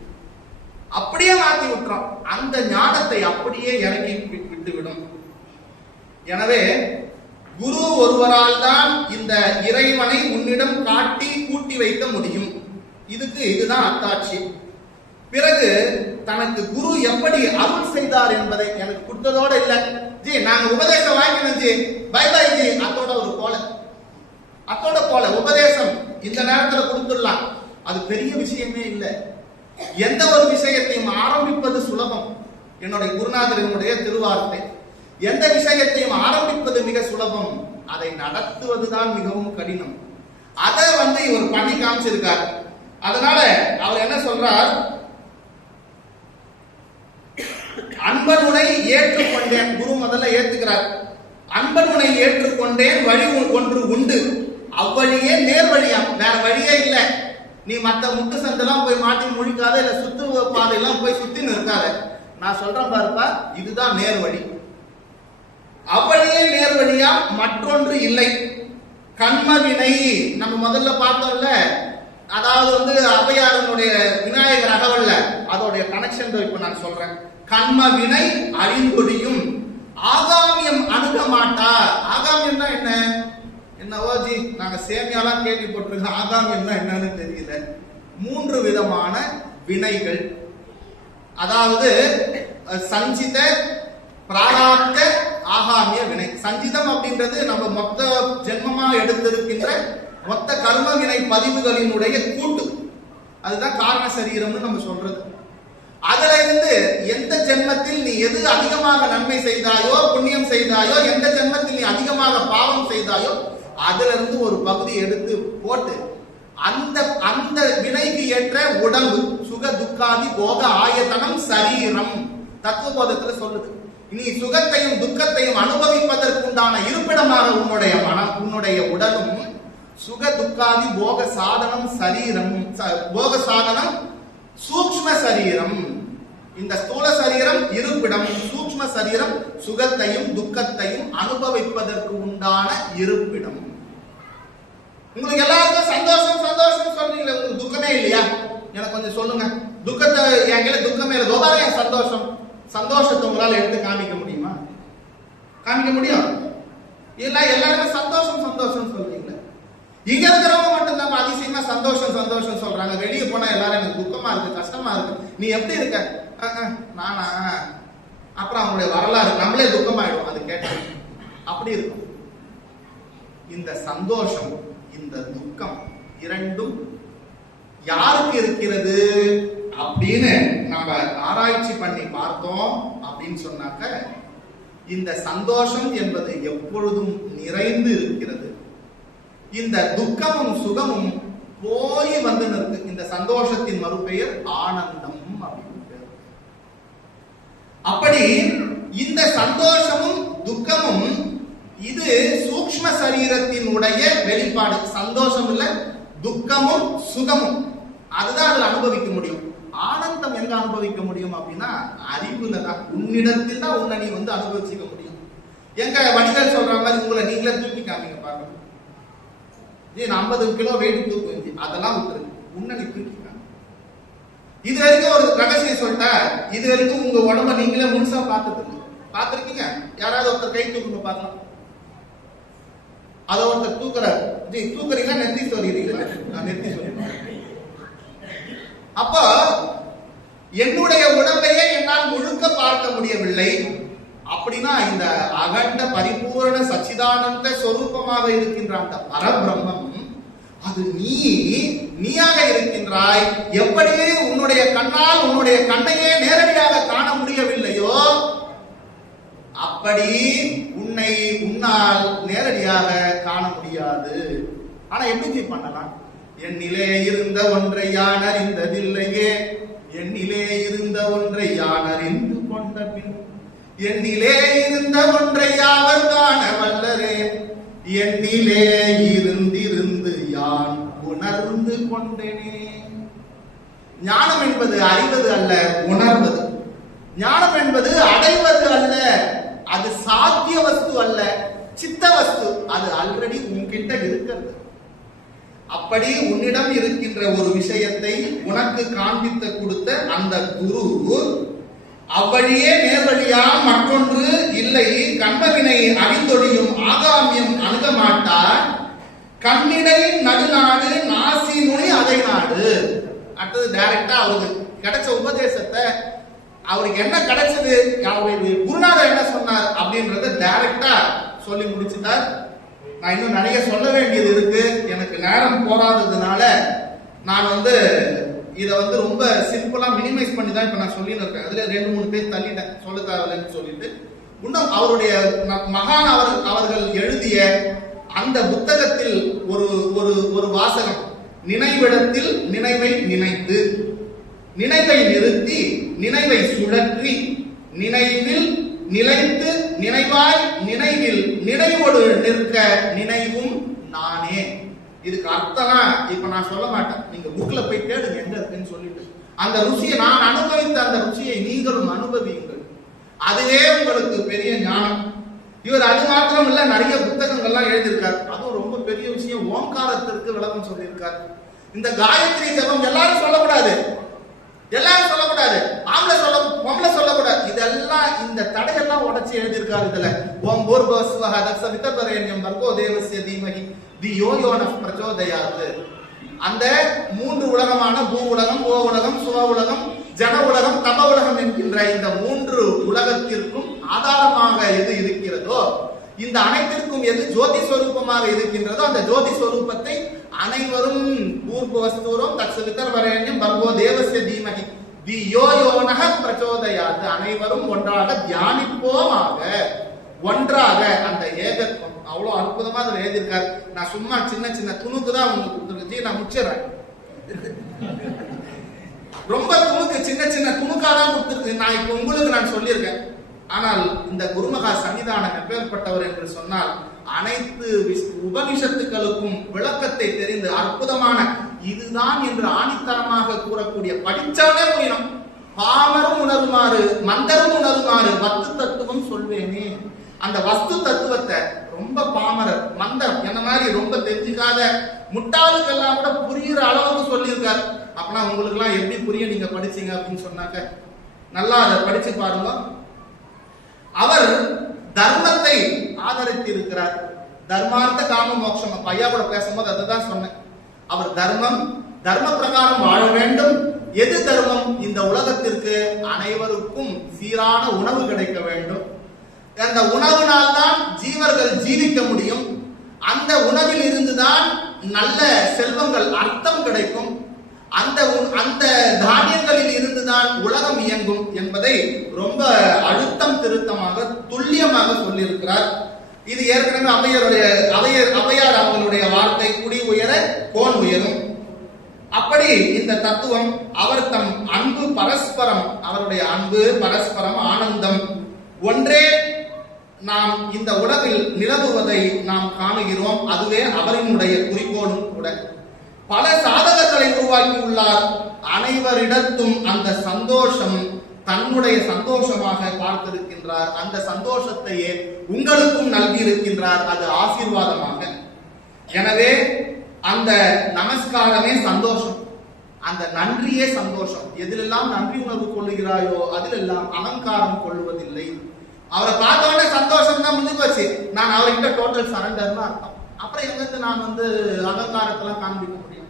அப்படியே மாற்றி விட்டுரும். அந்த ஞானத்தை அப்படியே இறங்கி விட்டுவிடும். எனவே குரு ஒருவரால் தான் இந்த இறைவனை உன்னிடம் காட்டி கூட்டி வைக்க முடியும். இதுதான் அத்தாட்சி. பிறகு தனக்கு குரு எப்படி அருள் செய்தார் என்பதை எனக்கு கொடுத்ததோட இல்ல ஜி, நாங்க உபதேசம் வாங்கினோம் ஜி, பை பை ஜி, அத்தோட போல உபதேசம் இந்த நேரத்துல கொடுத்துடலாம். அது பெரிய விஷயமே இல்லை. எந்த ஒரு விஷயத்தையும் ஆரம்பிப்பது சுலபம். என்னுடைய குருநாதரனுடைய திருவார்த்தை, எந்த விஷயத்தையும் ஆரம்பிப்பது மிக சுலபம், அதை நடத்துவதுதான் மிகவும் கடினம். அதை இவர் பண்ணி காமிச்சிருக்கார். அதனால அவர் என்ன சொல்றார், அன்பனுனை ஏற்றுக்கொண்டேன். குரு முதல்ல ஏத்துக்கிறார். அன்பனுனை ஏற்றுக்கொண்டேன், வழி ஒன்று உண்டு, அவ்வழியே நேர் வழியாம், வேற வழியே இல்லை. நீ மத்த முட்டு சந்தெல்லாம் போய் மாட்டி முழிக்காத, இல்ல சுத்து பாதையெல்லாம் போய் சுத்தி நிற்காத. நான் சொல்றேன் பாருப்பா, இதுதான் நேர் வழி. அவ்வழியே நேர் வழியா மற்றொன்று இல்லை. கண்ம வினை நம்ம முதல்ல பார்த்தோம்ல, அதாவது ஔவையாரனுடைய விநாயகர் அகவல்ல, அதோடைய கனெக்ஷன் இப்ப நான் சொல்றேன். கண்ம வினை அழிந்தொழியும், ஆகாமியம் அணுக மாட்டா. ஆகாமியம்னா என்ன? என்னவோ ஜி, நாங்க சேமியாலாம் கேள்விப்பட்டிருக்கோம், ஆகாமியம்னா என்னன்னு தெரியல. 3 விதமான வினைகள், அதாவது சஞ்சித, பிராராப்த, ஆகாமிய வினை. சஞ்சிதம் அப்படின்றது நம்ம மொத்த ஜென்மமா எடுத்திருக்கின்ற மொத்த கர்ம வினை பதிவுகளினுடைய கூட்டு, அதுதான் காரண சரீரம்னு நம்ம சொல்றது. அதுல இருந்து எந்த ஜென்மத்தில் நீ எது அதிகமாக நன்மை செய்தாயோ, புண்ணியம் செய்தாயோ, எந்த ஜென்மத்தில் நீ அதிகமாக பாவம் செய்தாயோ, அதுல இருந்து ஒரு பகுதி எடுத்து போட்டு அந்த வினைக்கு ஏற்ற உடம்பு, சுக துக்காதி போக ஆயத்தனம் சரீரம் தத்துவபோதத்துல சொல்லுது. நீ சுகத்தையும் துக்கத்தையும் அனுபவிப்பதற்குண்டான இருப்பிடமாக உன்னுடைய மனம், உன்னுடைய உடலும், சுக துக்காதி போக சாதனம் சரீரம், போக சாதனம் சூக்ஷ்ம சரீரம். இந்த ஸ்தூல சரீரம் இருப்பிடம், சூக்ஷ்ம சரீரம் சுகத்தையும் துக்கத்தையும் அனுபவிப்பதற்கு உண்டான இருப்பிடம். உங்களுக்கு எல்லாருக்கும் சந்தோஷம் சந்தோஷம் சொல்றீங்களா? உங்களுக்கு துக்கமே இல்லையா? எனக்கு கொஞ்சம் சொல்லுங்க. துக்கத்தை என் கையில துக்கமே இல்லை, தோபார என் சந்தோஷம். சந்தோஷத்தை உங்களால எடுத்து காமிக்க முடியுமா? காமிக்க முடியும் இல்ல? எல்லாருமே சந்தோஷம் சந்தோஷம் சொல்றீங்களா? இங்க இருக்கிறவங்க மட்டும்தான் அதிசயமா சந்தோஷம் சந்தோஷம் சொல்றாங்க. வெளியே போனா எல்லாரும் எனக்கு துக்கமா இருக்கு, கஷ்டமா இருக்கு. நீ எப்படி இருக்க? நானா? அப்புறம் அவங்களுடைய வரலாறு நம்மளே துக்கமாயிடும் அது கேட்ட. அப்படி இருக்கும். இந்த சந்தோஷம், இந்த துக்கம் இரண்டும் யாருக்கு இருக்கிறது அப்படின்னு நம்ம ஆராய்ச்சி பண்ணி பார்த்தோம் அப்படின்னு சொன்னாக்க, இந்த சந்தோஷம் என்பது எப்பொழுதும் நிறைந்து இருக்கிறது. இந்த துக்கமும் சுகமும் போய் வந்து நிற்கு. இந்த சந்தோஷத்தின் மறுபெயர் ஆனந்தம் அப்படின்னு பேர். அப்படி இந்த சந்தோஷமும் துக்கமும் இது சூக்ஷ்ம சரீரத்தினுடைய வெளிப்பாடு. சந்தோஷம் இல்ல, துக்கமும் சுகமும் அதுதான் அதுல அனுபவிக்க முடியும். ஆனந்தம் எங்க அனுபவிக்க முடியும் அப்படின்னா அறிவுல தான். உன்னிடத்தில் தான் உன்னை நீ அனுபவிச்சுக்க முடியும். எங்க வணிகர் சொல்ற மாதிரி உங்களை நீங்களே தூக்கி காமிங்க பாருங்க. 50 கிலோ வெயிட் தூக்கு, அதெல்லாம் விட்டுருக்கு, உன்னை நீ தூக்கி காமி. இது வரைக்கும் ஒரு ரகசியம் சொல்லிட்டா, இது வரைக்கும் உங்க உடம்ப நீங்களே முழுசா பார்த்தது பார்த்திருக்கீங்க? யாராவது ஒருத்தர் கை தூக்குங்க பார்க்கலாம். அதை ஒருத்தர் தூக்குறாரு, தூக்குறீங்களா? நெத்தி சொல்லிடுறீங்களா? நான் நெத்தி சொல்லிடுறேன். அப்போ என்னுடைய உடம்பையே என்னால் முழுக்க பார்க்க முடியவில்லை அப்படின்னா, இந்த அகண்ட பரிபூரண சச்சிதானந்த சொரூபமாக இருக்கின்ற அந்த பரபிரம்மம், அது நீயாக இருக்கின்றாய். எப்படி உன்னுடைய கண்ணால் உன்னுடைய கண்ணையே நேரடியாக காண முடியவில்லையோ, அப்படி உன்னை உன்னால் நேரடியாக காண முடியாது. ஆனா எப்படி பண்ணலாம்? என்னிலே இருந்த ஒன்றை யான் அறிந்ததில்லையே, என்னிலே இருந்த ஒன்றை யான் அறிந்து கொண்ட பின், என்னிலே இருந்த ஒன்றை யாவர் காண வல்லரே, என்னிலே இருந்திருந்து யான் உணர்ந்து கொண்டேனே. ஞானம் என்பது அறிவது அல்ல, உணர்வது. ஞானம் என்பது அடைவது அல்ல, அது சாத்திய வஸ்து அல்ல, சித்த வஸ்து. அது ஆல்ரெடி உன்கிட்ட இருக்கிறது. அப்படி உன்னிடம் இருக்கின்ற ஒரு விஷயத்தை உனக்கு காண்பித்து கொடுத்த அந்த குரு அவ்வழியே நேர்வழியாம் மற்றொன்று இல்லை, கண்மவினை அறிந்தொழியும் ஆகாமியம் அணுக மாட்டார், கண்ணிடை நடுநாடு நாசி நுனி அதை நாடு. அடுத்தது டைரக்டா அவருக்கு கிடைச்ச உபதேசத்தை, அவருக்கு என்ன கிடைச்சது, அவருடைய குருநாதர் என்ன சொன்னார் அப்படின்றத டைரக்டா சொல்லி முடிச்சுட்டார். நான் இன்னும் நிறைய சொல்ல வேண்டியது இருக்கு, எனக்கு நேரம் போராததுனால நான் இதை ரொம்ப சிம்பிளா மினிமைஸ் பண்ணி தான் இப்ப நான் சொல்லிட்டு இருக்கேன். அதுல 2-3 பேர் தள்ளிட்டேன் சொல்ல தேவையில்லைன்னு சொல்லிட்டு. இன்னும் அவருடைய மகான் அவர்கள் எழுதிய அந்த புத்தகத்தில் ஒரு வாசகம், நினைவிடத்தில் நினைவை நினைத்து, நினைவை நிறுத்தி, நினைவை சுழற்றி, நினைவில் நிலைத்து, நினைவாய் நினைவில் நினைவோடு நிற்க நினைவும் நானே. இதுக்கு அர்த்தம் இப்ப நான் சொல்ல மாட்டேன், நீங்க புக்ல போய் தேடுங்க எங்க இருக்குன்னு சொல்லிட்டு. அந்த ருசியை நான் அனுபவித்த அந்த ருசியை நீங்களும் அனுபவியுங்கள், அதுவே உங்களுக்கு பெரிய ஞானம். இவர் அது மாத்திரம் இல்ல, நிறைய புத்தகங்கள்லாம் எழுதியிருக்காரு. அதுவும் ரொம்ப பெரிய விஷயம், ஓங்காரத்திற்கு விளக்கம் சொல்லியிருக்காரு. இந்த காயத்ரி ஜபம் எல்லாரும் சொல்லக்கூடாது, எல்லாரும் சொல்லக்கூடாது, பொம்பளை சொல்லக்கூடாது, இதெல்லாம் இந்த தடையெல்லாம் உடைச்சு எழுதியிருக்காரு. இதுல ஓம் பூர்வஸ்வஹ தத்சவிதர்வரேண்யம் பர்கோ தேவஸ்ய தீமஹி தியோ யோனः பிரச்சோதயாத். அந்த 3 உலகமான பூ உலகம், ஓ உலகம், சுவ உலகம், ஜன உலகம், தப உலகம் என்கின்ற இந்த 3 உலகத்திற்கும் ஆதாரமாக எது இருக்கிறதோ, இந்த அனைத்திற்கும் எது ஜோதி ஸ்வரூபமாக இருக்கின்றதோ, அந்த ஜோதி ஸ்வரூபத்தை அனைவரும் பூர்வஸ்தூரம் தத்சவிதர்வரேண்யம் பர்கோ தேவஸ்ய தீமஹி தியோ யோனः பிரச்சோதயாத், அனைவரும் ஒன்றாக தியானிப்போமாக, ஒன்றாக அந்த ஏகத்துவம். அவ்வளவு அற்புதமா அதை எழுதியிருக்காரு. நான் சும்மா சின்ன துணுக்கு தான் உங்களுக்கு கொடுத்துருக்கேன், நான் முடிச்சிடறேன். ரொம்ப துணுக்கு, சின்ன துணுக்கா தான் கொடுத்துருக்கு. நான் இப்ப உங்களுக்கு நான் சொல்லியிருக்கேன். ஆனால் இந்த குருமகா சன்னிதானம் எப்பேற்பட்டவர் என்று சொன்னால், அனைத்து உபனிஷத்துக்களுக்கும் விளக்கத்தை தெரிந்து அற்புதமான இதுதான் என்று ஆணித்தரமாக கூறக்கூடிய, படிச்சாலே புரியணும், பாமரும் உணருமாறு மந்தரும் உணருமாறு வஸ்து தத்துவம் சொல்வேனே. அந்த வஸ்து தத்துவத்தை ரொம்ப பாமரர் மந்தர் என்ன மாதிரி ரொம்ப தெரிஞ்சுக்காத முட்டாளுக்கெல்லாம் கூட புரியுற அளவுக்கு சொல்லியிருக்காரு. அப்படின்னா உங்களுக்கு எல்லாம் எப்படி புரிய நீங்க படிச்சீங்க அப்படின்னு சொன்னாக்க நல்லா அதை படிச்சு பாருங்க. அவர் தர்மத்தை ஆதரித்து இருக்கிறார். தர்மார்த்த காம மோட்சம் ஐயா கூட பேசும்போது அதை தான் சொன்னேன். அவர் தர்ம பிரகாரம் வாழ வேண்டும். எது தர்மம்? இந்த உலகத்திற்கு அனைவருக்கும் சீரான உணவு கிடைக்க வேண்டும். அந்த உணவினால் தான் ஜீவர்கள் ஜீவிக்க முடியும். அந்த உணவில் இருந்துதான் நல்ல செல்வங்கள் அர்த்தம் கிடைக்கும். அந்த தானியங்களில் இருந்துதான் உலகம் இயங்கும் என்பதை ரொம்ப அழுத்தம் திருத்தமாக துல்லியமாக சொல்லியிருக்கிறார். இது ஏற்கனவே அவையார் அவர்களுடைய வார்த்தை, குடி உயர கோன் உயரும். அப்படி இந்த தத்துவம் அவர் தம் அன்பு பரஸ்பரம், அவருடைய அன்பு பரஸ்பரம் ஆனந்தம் ஒன்றே நாம் இந்த உலகில் நிலவுவதை நாம் காணுகிறோம். அதுவே அவரினுடைய குறிக்கோளும் கூட. பல சாதகங்களை உருவாக்கி உள்ளார். அனைவரிடத்தும் அந்த சந்தோஷம் தன்னுடைய சந்தோஷமாக பார்த்திருக்கின்றார். அந்த சந்தோஷத்தையே உங்களுக்கும் நல்கி இருக்கின்றார், அது ஆசீர்வாதமாக. எனவே அந்த நமஸ்காரமே சந்தோஷம், அந்த நன்றியே சந்தோஷம். எதிலெல்லாம் நன்றி உணர்வு கொள்ளுகிறாயோ அதிலெல்லாம் அகங்காரம் கொள்வதில்லை. அவரை பார்த்தோன்னே சந்தோஷம் தான் முடிஞ்சு போச்சு. நான் அவர்கிட்ட டோட்டல் சரண்டர்னு அர்த்தம். அப்புறம் எங்கிருந்து நான் அகங்காரத்தெல்லாம் காண்பிக்க முடியும்?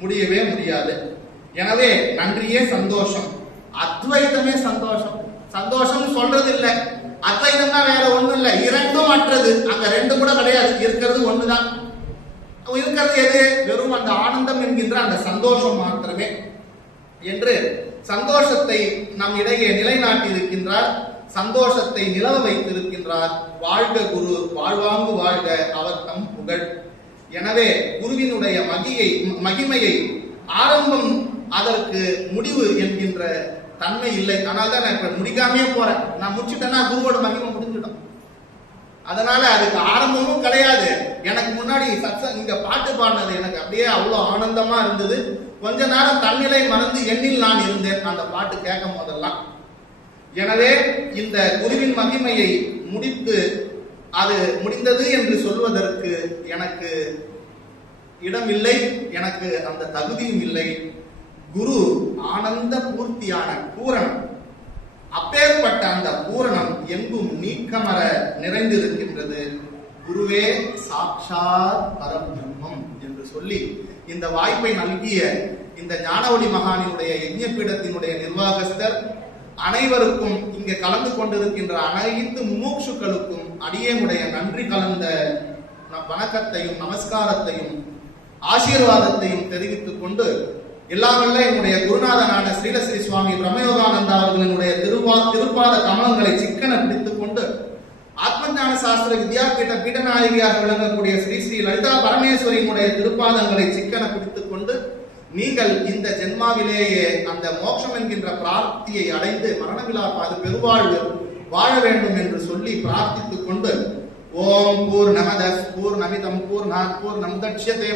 முடியவே முடியாது. எனவே நன்றியே சந்தோஷம், அத்வைதமே சந்தோஷம். சந்தோஷம் சொல்றது இல்லை, அத்வைதம்னா வேற ஒண்ணும் இல்லை, இரண்டும் அற்றது. அங்க 2 கூட கிடையாது, இருக்கிறது ஒண்ணுதான். இருக்கிறது எது? வெறும் அந்த ஆனந்தம் என்கின்ற அந்த சந்தோஷம் மாத்திரமே என்று சந்தோஷத்தை நம் இடையே நிலைநாட்டி இருக்கின்றார். சந்தோஷத்தை நிலவ வைத்திருக்கின்றார். வாழ்க குரு, வாழ்வாங்கு வாழ்க அவர் தம் புகழ். எனவே குருவினுடைய மகிமையை ஆரம்பம், அதற்கு முடிவு என்கின்ற தன்மை இல்லை. அதனால தான் நான் இப்ப முடிக்காமே போறேன். நான் முடிச்சுட்டேன்னா குருவோட மகிமை முடிஞ்சிடும். அதனால அதுக்கு ஆரம்பமும் கிடையாது. எனக்கு முன்னாடி இங்க பாட்டு பாடினது எனக்கு அப்படியே அவ்வளவு ஆனந்தமா இருந்தது. கொஞ்ச நேரம் தன்னிலை மறந்து எண்ணில் நான் இருந்தேன் அந்த பாட்டு கேட்கும் போதெல்லாம். எனவே இந்த குருவின் மகிமையை முடித்து அது முடிந்தது என்று சொல்வதற்கு எனக்கு இடமில்லை, எனக்கு அந்த தகுதியும் இல்லை. குரு ஆனந்த பூர்த்தியான பூரணம், அப்பேற்பட்ட அந்த பூரணம் எங்கும் நீக்கமர நிறைந்திருக்கின்றது. குருவே சாட்சாத் பரபிரம்மம் என்று சொல்லி இந்த வாய்ப்பை நல்கிய இந்த ஞானவழி மகானினுடைய யஜ்ஞபீடத்தினுடைய நிர்வாகஸ்தர் அனைவருக்கும் இங்கு கலந்து கொண்டிருக்கின்ற அனைத்து முமுட்சுக்களுக்கும் அடியேனுடைய நன்றி கலந்த வணக்கத்தையும் நமஸ்காரத்தையும் ஆசீர்வாதத்தையும் தெரிவித்துக் கொண்டு, எல்லாமல்ல என்னுடைய குருநாதனான ஸ்ரீலஸ்ரீ சுவாமி பிரம்மயோகானந்தா அவர்களினுடைய திருப்பாத கமலங்களை சிக்கன பிடித்துக் கொண்டு, ஆத்மஞான சாஸ்திர வித்யாபீட பீடநாயகியாக விளங்கக்கூடிய ஸ்ரீ ஸ்ரீ லலிதா பரமேஸ்வரியினுடைய திருப்பாதங்களை சிக்கன பிடித்துக் கொண்டு, நீங்கள் இந்த ஜென்மாவிலேயே அந்த மோட்சம் என்கின்ற பிராப்தியை அடைந்து மரணமில்லா பாது பெருவாழ்வு வாழ வேண்டும் என்று சொல்லி பிரார்த்தித்துக் கொண்டு, ஓம் பூர்ணமத பூர்ணமிதம் பூர்ணாத் பூர்ணமுதட்சியதே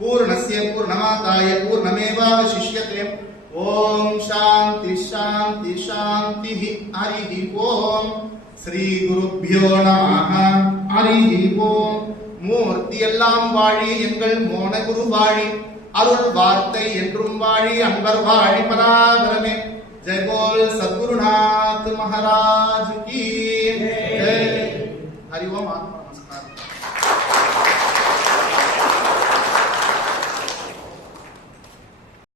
பூர்ணஸ்ய பூர்ணமாதாய பூர்ணமேவாவசிஷ்யதே. ஓம் சாந்தி சாந்தி சாந்தி. ஹரி ஓம். ஸ்ரீ குருப்யோ நமஹ. ஹரி ஓம். மூர்த்தி எல்லாம் வாழி எங்கள் மோன குரு வாழி, அருள் வார்த்தை என்றும் வாழி அன்பர் வாழி பராபரமே. ஜெய் போல் சத்குருநாத் மகாராஜ் கி ஜெய். ஹரி ஓம்.